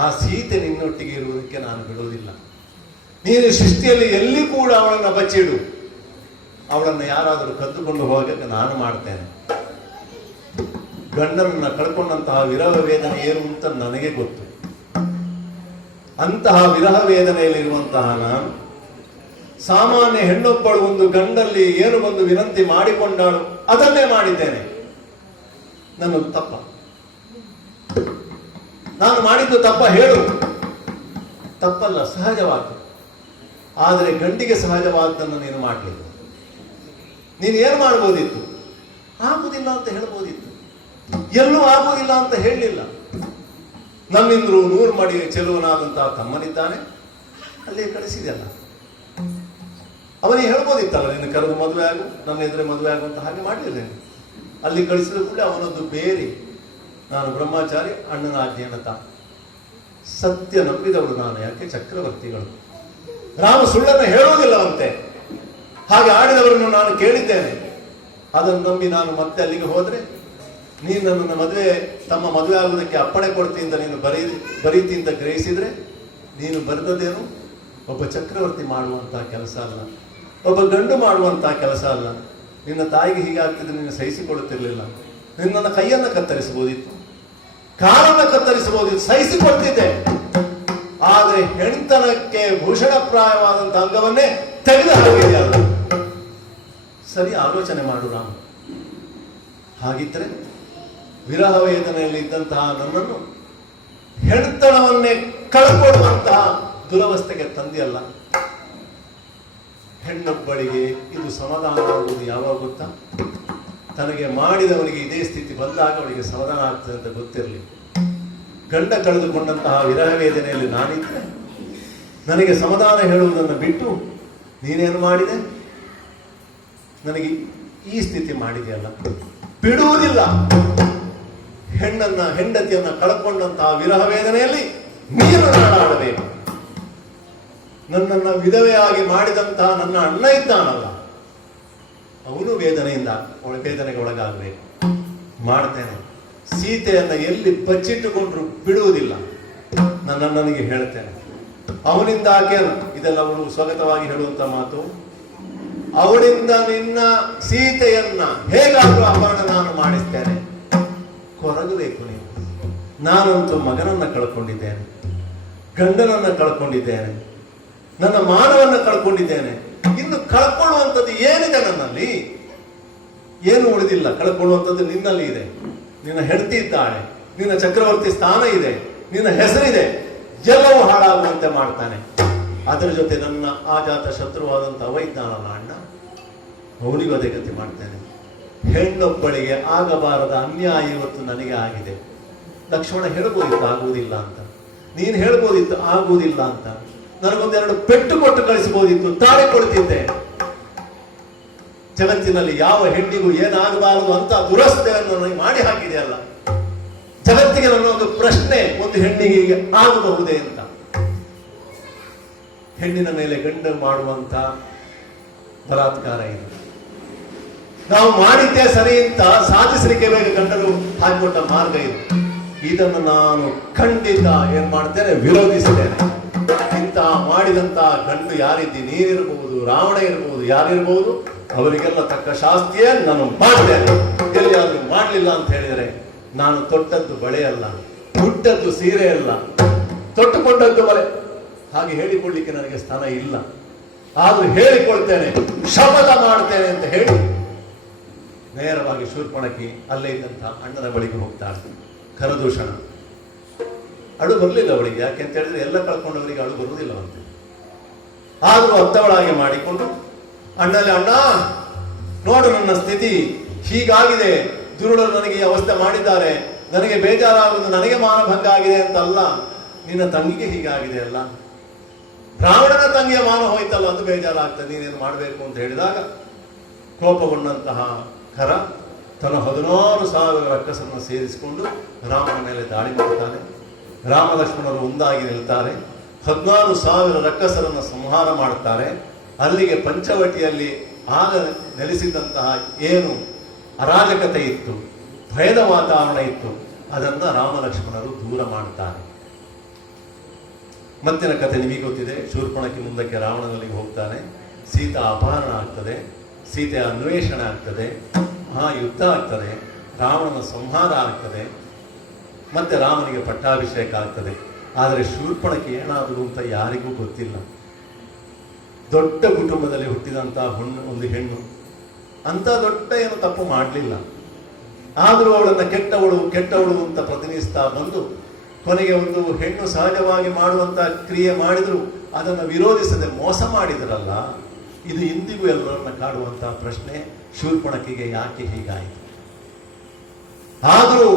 ಆ ಸೀತೆ ನಿನ್ನೊಟ್ಟಿಗೆ ಇರುವುದಕ್ಕೆ ನಾನು ಬಿಡುವುದಿಲ್ಲ. ನೀನು ಸೃಷ್ಟಿಯಲ್ಲಿ ಎಲ್ಲಿ ಕೂಡ ಅವಳನ್ನು ಬಚ್ಚಿಡು, ಅವಳನ್ನು ಯಾರಾದರೂ ಕದ್ದುಕೊಂಡು ಹೋಗಕ್ಕೆ ನಾನು ಮಾಡ್ತೇನೆ. ಗಂಡನನ್ನ ಕಳ್ಕೊಂಡಂತಹ ವಿರಹ ವೇದನೆ ಏನು ಅಂತ ನನಗೆ ಗೊತ್ತು. ಅಂತಹ ವಿರಹ ವೇದನೆಯಲ್ಲಿರುವಂತಹ ನಾನು ಸಾಮಾನ್ಯ ಹೆಣ್ಣೊಬ್ಬಳು ಒಂದು ಗಂಡಲ್ಲಿ ಏನು ಒಂದು ವಿನಂತಿ ಮಾಡಿಕೊಂಡಾಳು, ಅದನ್ನೇ ಮಾಡಿದ್ದೇನೆ. ನನ್ನದು ತಪ್ಪ, ನಾನು ಮಾಡಿದ್ದು ತಪ್ಪ ಹೇಳು. ತಪ್ಪಲ್ಲ, ಸಹಜವಾದ. ಆದರೆ ಗಂಡಿಗೆ ಸಹಜವಾದನ್ನು ನೀನು ಮಾಡಲಿಲ್ಲ. ನೀನು ಏನು ಮಾಡ್ಬೋದಿತ್ತು? ಆಗುವುದಿಲ್ಲ ಅಂತ ಹೇಳ್ಬೋದಿತ್ತು. ಎಲ್ಲೂ ಆಗುವುದಿಲ್ಲ ಅಂತ ಹೇಳಲಿಲ್ಲ. ನಮ್ಮಿಂದ್ರು 100 ಮಡಿ ಚೆಲುವನಾದಂತಹ ತಮ್ಮನಿದ್ದಾನೆ, ಅಲ್ಲೇ ಕಳಿಸಿದೆಯಲ್ಲ. ಅವನಿಗೆ ಹೇಳ್ಬೋದಿತ್ತಲ್ಲ, ನಿನ್ನ ಕರೆದು ಮದುವೆ ಆಗು, ನನ್ನ ಎದುರೇ ಮದುವೆ ಆಗುವಂತ. ಹಾಗೆ ಮಾಡಲಿಲ್ಲ. ಅಲ್ಲಿ ಕಳಿಸಿದ ಕೂಡ ಅವನದ್ದು ಬೇರೆ. ನಾನು ಬ್ರಹ್ಮಚಾರಿ, ಅಣ್ಣನ ಆಜ್ಞೆಯನ್ನ ಸತ್ಯ ನಂಬಿದವಳು ನಾನು. ಯಾಕೆ? ಚಕ್ರವರ್ತಿಗಳು. ರಾಮ ಸುಳ್ಳನ್ನು ಹೇಳುವುದಿಲ್ಲವಂತೆ. ಹಾಗೆ ಆಡಿದವರನ್ನು ನಾನು ಕೇಳಿದ್ದೇನೆ. ಅದನ್ನು ನಂಬಿ ನಾನು ಮತ್ತೆ ಅಲ್ಲಿಗೆ ಹೋದ್ರೆ ನೀನು ನನ್ನನ್ನು ತಮ್ಮ ಮದುವೆ ಆಗುವುದಕ್ಕೆ ಅಪ್ಪಣೆ ಕೊಡ್ತೀನಿ ಅಂತ ನೀನು ಬರೀತಿ ಅಂತ ಗ್ರಹಿಸಿದ್ರೆ ನೀನು ಬರೆದದೇನು ಒಬ್ಬ ಚಕ್ರವರ್ತಿ ಮಾಡುವಂತಹ ಕೆಲಸ ಅಲ್ಲ, ಒಬ್ಬ ಗಂಡು ಮಾಡುವಂತಹ ಕೆಲಸ ಅಲ್ಲ. ನಿನ್ನ ತಾಯಿಗೆ ಹೀಗಾಗ್ತಿದ್ರೆ ನೀನು ಸಹಿಸಿಕೊಳ್ಳುತ್ತಿರಲಿಲ್ಲ. ನಿನ್ನನ್ನು ಕೈಯನ್ನು ಕತ್ತರಿಸಬಹುದಿತ್ತು, ಕಾಲನ್ನು ಕತ್ತರಿಸಬಹುದಿತ್ತು, ಸಹಿಸಿಕೊಳ್ತಿದ್ದೆ. ಆದರೆ ಹೆಣ್ತನಕ್ಕೆ ಭೂಷಣಪ್ರಾಯವಾದಂತಹ ಅಂಗವನ್ನೇ ತೆಗೆದು ಹಾಕಿದೆಯಲ್ಲ. ಸರಿ ಆಲೋಚನೆ ಮಾಡು ರಾಮ. ಹಾಗಿದ್ರೆ ವಿರಹ ವೇದನೆಯಲ್ಲಿ ಇದ್ದಂತಹ ನನ್ನನ್ನು ಹೆಣ್ತನವನ್ನೇ ಕಳ್ಕೊಳ್ಳುವಂತಹ ದುರವಸ್ಥೆಗೆ ತಂದೆಯಲ್ಲ. ಹೆಣ್ಣೊಬ್ಬಳಿಗೆ ಇದು ಸಮಾಧಾನ ಆಗುವುದು ಯಾವಾಗ ಗೊತ್ತಾ? ತನಗೆ ಮಾಡಿದವನಿಗೆ ಇದೇ ಸ್ಥಿತಿ ಬಂದಾಗ ಅವಳಿಗೆ ಸಮಾಧಾನ ಆಗ್ತದೆ ಅಂತ ಗೊತ್ತಿರಲಿ. ಗಂಡ ಕಳೆದುಕೊಂಡಂತಹ ವಿರಹ ವೇದನೆಯಲ್ಲಿ ನಾನಿದ್ರೆ ನನಗೆ ಸಮಾಧಾನ ಹೇಳುವುದನ್ನು ಬಿಟ್ಟು ನೀನೇನು ಮಾಡಿದೆ? ನನಗೆ ಈ ಸ್ಥಿತಿ ಮಾಡಿದೆಯಲ್ಲ, ಬಿಡುವುದಿಲ್ಲ. ಹೆಂಡತಿಯನ್ನ ಕಳ್ಕೊಂಡಂತಹ ವಿರಹ ವೇದನೆಯಲ್ಲಿ ನೀನು ನಾಡಾಡಬೇಕು. ನನ್ನನ್ನು ವಿಧವೆಯಾಗಿ ಮಾಡಿದಂತಹ ನನ್ನ ಅಣ್ಣ ಇದ್ದಾನಲ್ಲ, ಅವನು ವೇದನೆಗೆ ಒಳಗಾಗಬೇಕು. ಮಾಡ್ತೇನೆ. ಸೀತೆಯನ್ನ ಎಲ್ಲಿ ಬಚ್ಚಿಟ್ಟುಕೊಂಡ್ರು ಬಿಡುವುದಿಲ್ಲ. ನನಗೆ ಹೇಳ್ತೇನೆ, ಅವನಿಂದ ಆಕೆಯನ್ನು, ಇದೆಲ್ಲ ಅವಳು ಸ್ವಗತವಾಗಿ ಹೇಳುವಂತ ಮಾತು, ಅವಳಿಂದ ನಿನ್ನ ಸೀತೆಯನ್ನ ಹೇಗಾದ್ರೂ ಅಪಹರಣ ನಾನು ಮಾಡಿಸ್ತೇನೆ. ಕೊರಗಬೇಕು ನೀವು. ನಾನಂತೂ ಮಗನನ್ನ ಕಳ್ಕೊಂಡಿದ್ದೇನೆ, ಗಂಡನನ್ನ ಕಳ್ಕೊಂಡಿದ್ದೇನೆ, ನನ್ನ ಮಾನವನ್ನ ಕಳ್ಕೊಂಡಿದ್ದೇನೆ. ಇನ್ನು ಕಳ್ಕೊಳ್ಳುವಂಥದ್ದು ಏನಿದೆ ನನ್ನಲ್ಲಿ? ಏನು ಉಳಿದಿಲ್ಲ. ಕಳ್ಕೊಳ್ಳುವಂಥದ್ದು ನಿನ್ನಲ್ಲಿ ಇದೆ. ನಿನ್ನ ಹೆಂಡತಿ ಇದ್ದಾಳೆ, ನಿನ್ನ ಚಕ್ರವರ್ತಿ ಸ್ಥಾನ ಇದೆ, ನಿನ್ನ ಹೆಸರಿದೆ. ಎಲ್ಲವೂ ಹಾಳಾಗುವಂತೆ ಮಾಡ್ತಾನೆ. ಅದರ ಜೊತೆ ನನ್ನ ಆಜಾತ ಶತ್ರುವಾದಂಥ ಅವ ಇದ್ದಾನಲ್ಲ ಅಣ್ಣ, ಅವನಿಗೂ ಅದೇ ಗತಿ ಮಾಡ್ತೇನೆ. ಹೆಣ್ಣೊಬ್ಬಳಿಗೆ ಆಗಬಾರದ ಅನ್ಯಾಯ ಇವತ್ತು ನನಗೆ ಆಗಿದೆ. ಲಕ್ಷ್ಮಣ ಹೇಳ್ಬೋದಿತ್ತು ಆಗುವುದಿಲ್ಲ ಅಂತ, ನೀನು ಹೇಳ್ಬೋದಿತ್ತು ಆಗುವುದಿಲ್ಲ ಅಂತ. ನನಗೊಂದೆರಡು ಪೆಟ್ಟು ಕೊಟ್ಟು ಕಳಿಸಬಹುದಿತ್ತು, ತಾಳಿ ಕೊಡ್ತಿದ್ದೆ. ಜಗತ್ತಿನಲ್ಲಿ ಯಾವ ಹೆಣ್ಣಿಗೂ ಏನಾಗಬಾರದು ಅಂತ ದುರಸ್ತೆಯನ್ನು ನನಗೆ ಮಾಡಿ ಹಾಕಿದೆಯಲ್ಲ. ಜಗತ್ತಿಗೆ ನನ್ನ ಒಂದು ಪ್ರಶ್ನೆ, ಒಂದು ಹೆಣ್ಣಿಗೆ ಆಗಬಹುದೇ ಅಂತ. ಹೆಣ್ಣಿನ ಮೇಲೆ ಗಂಡ ಮಾಡುವಂತ ಬಲಾತ್ಕಾರ ಇದು. ನಾವು ಮಾಡಿದ್ದೇ ಸರಿ ಅಂತ ಸಾಧಿಸಲಿಕ್ಕೆ ಬೇಗ ಗಂಡರು ಹಾಕಿಕೊಟ್ಟ ಮಾರ್ಗ ಇದು. ಇದನ್ನು ನಾನು ಖಂಡಿತ ಏನ್ ಮಾಡ್ತೇನೆ, ವಿರೋಧಿಸ್ತೇನೆ. ಇಂತಹ ಮಾಡಿದಂತಹ ಗಂಡು ಯಾರಿದ್ದಿ, ನೀನಿರಬಹುದು, ರಾವಣ ಇರಬಹುದು, ಯಾರಿರಬಹುದು, ಅವರಿಗೆಲ್ಲ ತಕ್ಕ ಶಾಸ್ತಿಯೇ ನಾನು ಮಾಡ್ತೇನೆ. ಎಲ್ಲಿಯಾದ್ರೂ ಮಾಡಲಿಲ್ಲ ಅಂತ ಹೇಳಿದರೆ ನಾನು ತೊಟ್ಟದ್ದು ಬಳೆ ಅಲ್ಲ, ಹುಟ್ಟದ್ದು ಸೀರೆ ಅಲ್ಲ, ತೊಟ್ಟುಕೊಂಡದ್ದು ಬಳೆ. ಹಾಗೆ ಹೇಳಿಕೊಳ್ಳಿಕ್ಕೆ ನನಗೆ ಸ್ಥಾನ ಇಲ್ಲ. ಆದ್ರೂ ಹೇಳಿಕೊಳ್ತೇನೆ, ಶಪಥ ಮಾಡ್ತೇನೆ ಅಂತ ಹೇಳಿ ನೇರವಾಗಿ ಶೂರ್ಪಣಖಿ ಅಲ್ಲೇ ಇದ್ದಂತ ಅಣ್ಣನ ಬಳಿಗೆ ಹೋಗ್ತಾಳೆ. ಖರದೂಷಣ ಅಳು ಬರಲಿಲ್ಲ ಅವಳಿಗೆ. ಯಾಕೆ ಅಂತ ಹೇಳಿದ್ರೆ ಎಲ್ಲ ಕಳ್ಕೊಂಡವರಿಗೆ ಅಳು ಬರುವುದಿಲ್ಲವಂತೆ. ಆದ್ರೂ ಅತ್ತವಳಾಗಿ ಮಾಡಿಕೊಂಡು ಅಣ್ಣಲ್ಲಿ, ಅಣ್ಣ ನೋಡು ನನ್ನ ಸ್ಥಿತಿ ಹೀಗಾಗಿದೆ, ದುರುಳರು ನನಗೆ ಈ ಅವಸ್ಥೆ ಮಾಡಿದ್ದಾರೆ, ನನಗೆ ಬೇಜಾರಾಗುವುದು, ನನಗೆ ಮಾನಭಂಗ ಆಗಿದೆ ಅಂತಲ್ಲ, ನಿನ್ನ ತಂಗಿಗೆ ಹೀಗಾಗಿದೆ ಅಲ್ಲ, ರಾವಣನ ತಂಗಿಯ ಮಾನ ಹೋಯ್ತಲ್ಲ, ಅದು ಬೇಜಾರಾಗ್ತದೆ, ನೀನೇನು ಮಾಡಬೇಕು ಅಂತ ಹೇಳಿದಾಗ ಕೋಪಗೊಂಡಂತಹ ಖರ ತನ್ನ 16,000 ರಕ್ಕಸನ್ನು ಸೇರಿಸಿಕೊಂಡು ರಾಮನ ಮೇಲೆ ದಾಳಿ ಮಾಡುತ್ತಾನೆ. ರಾಮ ಲಕ್ಷ್ಮಣರು ಒಂದಾಗಿ ನಿಲ್ತಾರೆ. 16,000 ರಕ್ಕಸರನ್ನು ಸಂಹಾರ ಮಾಡುತ್ತಾರೆ. ಅಲ್ಲಿಗೆ ಪಂಚವಟಿಯಲ್ಲಿ ಆಗ ನೆಲೆಸಿದಂತಹ ಏನು ಅರಾಜಕತೆ ಇತ್ತು, ಭಯದ ವಾತಾವರಣ ಇತ್ತು, ಅದನ್ನ ರಾಮ ಲಕ್ಷ್ಮಣರು ದೂರ ಮಾಡುತ್ತಾರೆ. ಮತ್ತಿನ ಕಥೆ ನಿಮಗೆ ಗೊತ್ತಿದೆ. ಶೂರ್ಪಣಖಿ ಮುಂದಕ್ಕೆ ರಾವಣನಲ್ಲಿ ಹೋಗ್ತಾನೆ. ಸೀತಾ ಅಪಹರಣ ಆಗ್ತದೆ, ಸೀತೆಯ ಅನ್ವೇಷಣೆ ಆಗ್ತದೆ, ಯುದ್ಧ ಆಗ್ತದೆ, ರಾವಣನ ಸಂಹಾರ ಆಗ್ತದೆ, ಮತ್ತೆ ರಾಮನಿಗೆ ಪಟ್ಟಾಭಿಷೇಕ ಆಗ್ತದೆ. ಆದರೆ ಶೂರ್ಪಣಖಿ ಏನಾದರೂ ಅಂತ ಯಾರಿಗೂ ಗೊತ್ತಿಲ್ಲ. ದೊಡ್ಡ ಕುಟುಂಬದಲ್ಲಿ ಹುಟ್ಟಿದಂತಹ ಒಂದು ಹೆಣ್ಣು ಅಂತ ದೊಡ್ಡ ಏನು ತಪ್ಪು ಮಾಡಲಿಲ್ಲ. ಆದರೂ ಅವಳನ್ನು ಕೆಟ್ಟವಳು ಅಂತ ಪ್ರತಿನಿಧಿಸ್ತಾ ಬಂದು ಕೊನೆಗೆ ಒಂದು ಹೆಣ್ಣು ಸಹಜವಾಗಿ ಮಾಡುವಂತ ಕ್ರಿಯೆ ಮಾಡಿದ್ರು ಅದನ್ನು ವಿರೋಧಿಸದೆ ಮೋಸ ಮಾಡಿದ್ರಲ್ಲ, ಇದು ಇಂದಿಗೂ ಎಲ್ಲರನ್ನ ಕಾಡುವಂತಹ ಪ್ರಶ್ನೆ. ಶೂರ್ಪಣಖಿಗೆ ಯಾಕೆ ಹೀಗಾಯಿತು? ಆದರೂ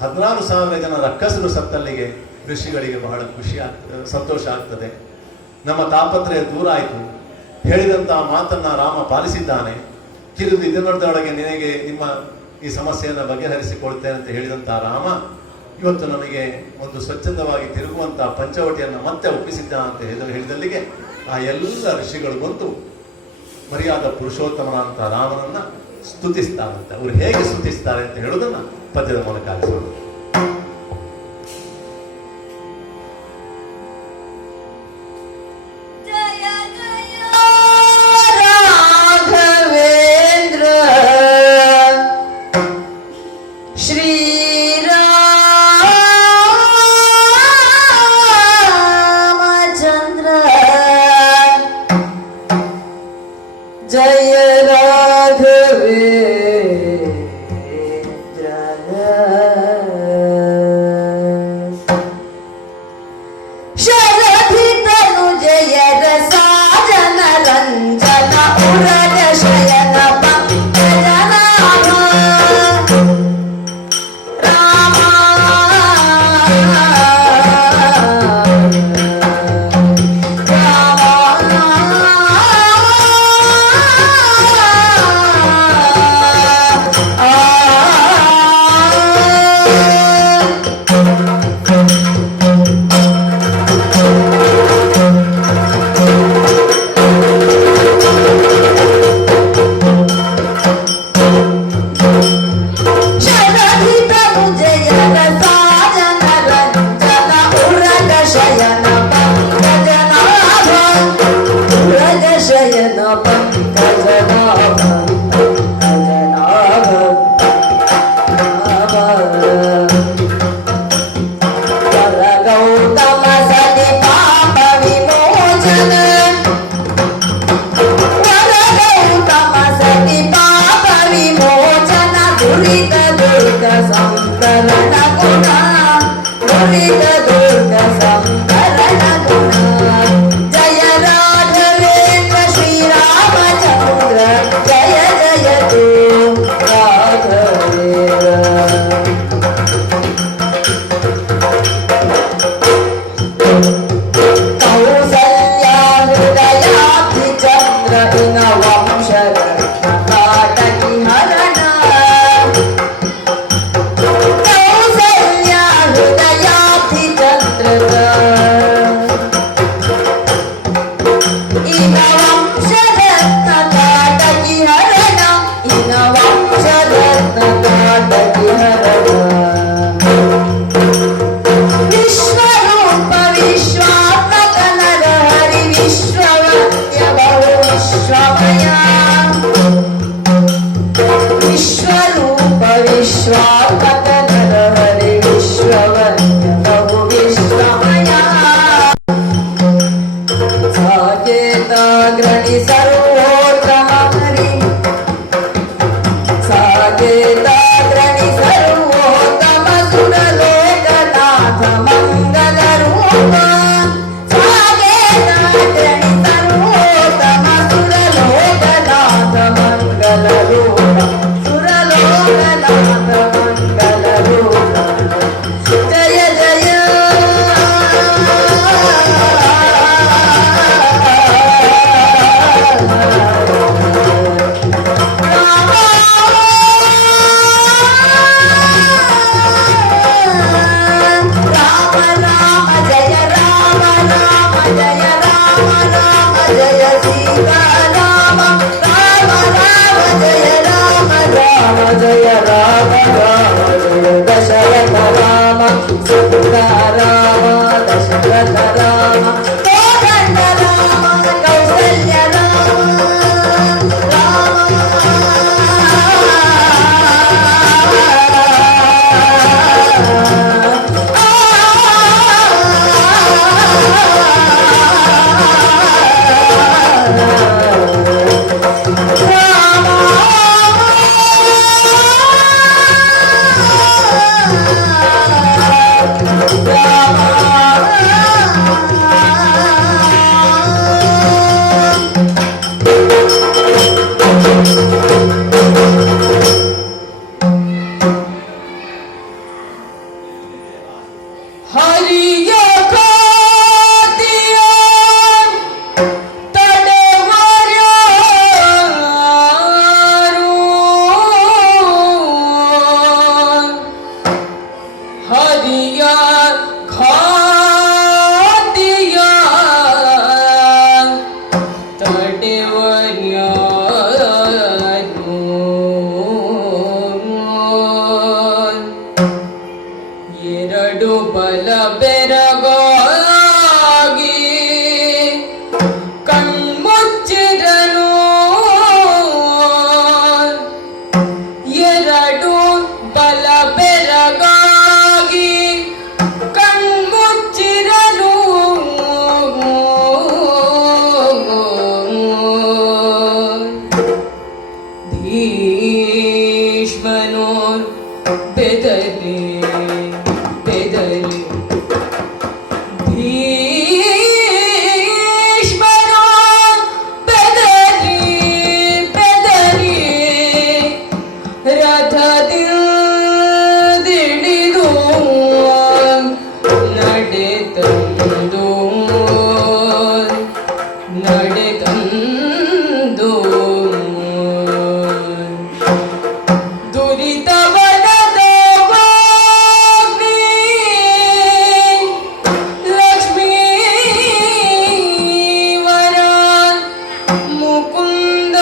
16,000 ಜನ ರಕ್ಕಸರು ಸತ್ತಲ್ಲಿಗೆ ಋಷಿಗಳಿಗೆ ಬಹಳ ಸಂತೋಷ ಆಗ್ತದೆ. ನಮ್ಮ ತಾಪತ್ರಯ ದೂರ ಆಯಿತು. ಹೇಳಿದಂತಹ ಮಾತನ್ನ ರಾಮ ಪಾಲಿಸಿದ್ದಾನೆ. ಕಿರಿದು ಇದನ್ನೊಳಗೆ ನಿನಗೆ ನಿಮ್ಮ ಈ ಸಮಸ್ಯೆಯನ್ನು ಬಗೆಹರಿಸಿಕೊಳ್ತೇನೆ ಅಂತ ಹೇಳಿದಂತಹ ರಾಮ ಇವತ್ತು ನನಗೆ ಒಂದು ಸ್ವಚ್ಛಂದವಾಗಿ ತಿರುಗುವಂತಹ ಪಂಚವಟಿಯನ್ನು ಮತ್ತೆ ಒಪ್ಪಿಸಿದ್ದಾನ ಅಂತ ಹೇಳಿದಲ್ಲಿಗೆ ಆ ಎಲ್ಲ ಋಷಿಗಳು ಬಂದು ಮರ್ಯಾದ ಪುರುಷೋತ್ತಮನಾದಂತಹ ರಾಮನನ್ನ ಸ್ತುತಿಸ್ತಾರಂತೆ. ಅವರು ಹೇಗೆ ಸ್ತುತಿಸ್ತಾರೆ ಅಂತ ಹೇಳೋದನ್ನ ಪದ್ಯದ ಮೂಲಕ ಆಲಿಸೋಣ. ಜಯ ಜಯ ರಾಘವೇಂದ್ರ ಶ್ರೀರಾಮಚಂದ್ರ ಜಯ ಶರಧಿ ತನು ಜಯ ರಸಾಜನ ರಂಜನ ಉರಗ ಶಯನ ಪಂಕಜನಾಭ ರಾಮ ಶರಧಿ ತನು ಜಯ ರಸಾಜನ ರಂಜನ ಉರಗ ಶಯನ ಪಂಕಜನಾಭ ಉರಗ ಶಯನ ಪಂಕಜನಾಭ ಪಂಕಜನಾಭ ವರ ಗೌತಮ ಸತಿ ಪಾಪ ವಿಮೋಚನ ವರ ಗೌತಮ ಸತಿ ಪಾಪ ವಿಮೋಚನ ದುರಿತ ದುರ್ಗ ಸಂಕರಣ ಗುಣ ದುರಿತ ದುರ್ಗ ಸಂಕರಣ ಗುಣ ಜಯ ರಾಘವೇಂದ್ರ ಶ್ರೀರಾಮಚಂದ್ರ ಜಯ ಜಯ ತೋ ರಾಘವೇಂದ್ರ ಕೌಸಲ್ಯ ಹೃದಯಾಬ್ಧಿ ಚಂದ್ರ ಇನ ವಂಶರ ಕಾಟಕಿ ಹರಣ ಕೌಸಲ್ಯ ಹೃದಯಾಬ್ಧಿ ಚಂದ್ರ ಇನ ವಂಶರತ್ನ ಕಾಟಕಿ ಹರಣ ಇನ ವಂಶರತ್ನ ಕಾಟಕಿ ಹರಣ ವಿಶ್ವರೂಪ ವಿಶ್ವಾತ್ಮಕ ನರ ಹರಿ ವಿಶ್ವವತ್ಯ ಬಹು ವಿಶ್ವಮಯ ವಿಶ್ವರೂಪ ವಿಶ್ವಾತ್ಮಕ ನರ ಹರಿ ವಿಶ್ವವತ್ಯ ಬಹು ವಿಶ್ವಮಯ ಸಾಕೇತಾಗ್ರಣಿ ಸರ್ವೋತ್ತಮ ಹರಿ ಸಾಕೇತಾಗ್ರಣಿ ಸರ್ವೋತ್ತಮ ಸುರಲೋಕನಾಥ ಮಂಗಲ ರೂಪ ಸಾಕೇತಾಗ್ರಣಿ ಸರ್ವೋತ್ತಮ ಸುರಲೋಕನಾಥ ಮಂಗಲ ರೂಪ ಸುರಲೋಕನಾಥ ಮಂಗಲ ರೂಪ ಜಯ ಜಯ ರಾಮ ರಾಮ ಜಯ ರಾಮ ರಾಮ ಜಯ ರಾಮ ರಾಮ ಜಯ ಸೀತಾರಾಮ ರಾಮ ರಾಮ ಜಯ ರಾಮ ರಾಮ ಜಯ ರಾಮ ರಾಮ ಜಯ ದಶರಥ ರಾಮ ಸೀತಾರಾಮ ದಶರಥ ರಾಮ ಕೋದಂಡ ರಾಮ ಕೌಸಲ್ಯ ರಾಮ ರಾಮ ಭೀಷ್ಮನು ಬೆದರಿ ಬೆದರಿ ರಥದಿಳಿದು ನಡೆತಂದು ನಡೆತಂದು ದುರಿತವನದ ವಾಗ್ಮಿ ಲಕ್ಷ್ಮೀವರ ಮುಕುಂದ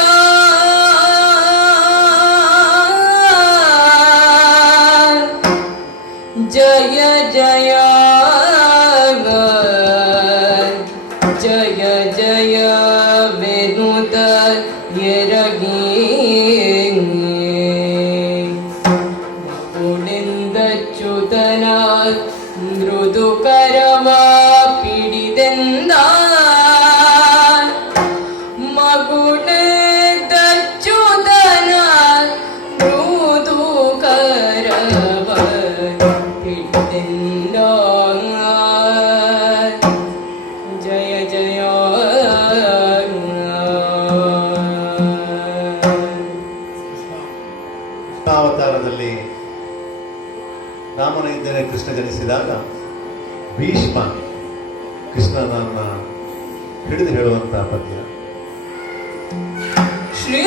ಜಯ ಜಯ ಜಯ ಜಯ ವೇಣುತ ಎರಗಿ ಉಳಿಂದಚ್ಯುತನ ಮೃದು ಕರವ ಪಿಡಿದೆಂದ ಮಗುಳೆದಚ್ಯುತನ ಮೃದು ಕರವ ಪಿಡಿದೆಂದ ಜಯ ಜಯ ಕೃಷ್ಣಾವತಾರದಲ್ಲಿ ರಾಮನ ಹಿಂದೆ ಕೃಷ್ಣ ಜನಿಸಿದಾಗ ಭೀಷ್ಮ ಕೃಷ್ಣನನ್ನ ಹಿಡಿದು ಹೇಳುವಂತಹ ಪದ್ಯ ಶ್ರೀ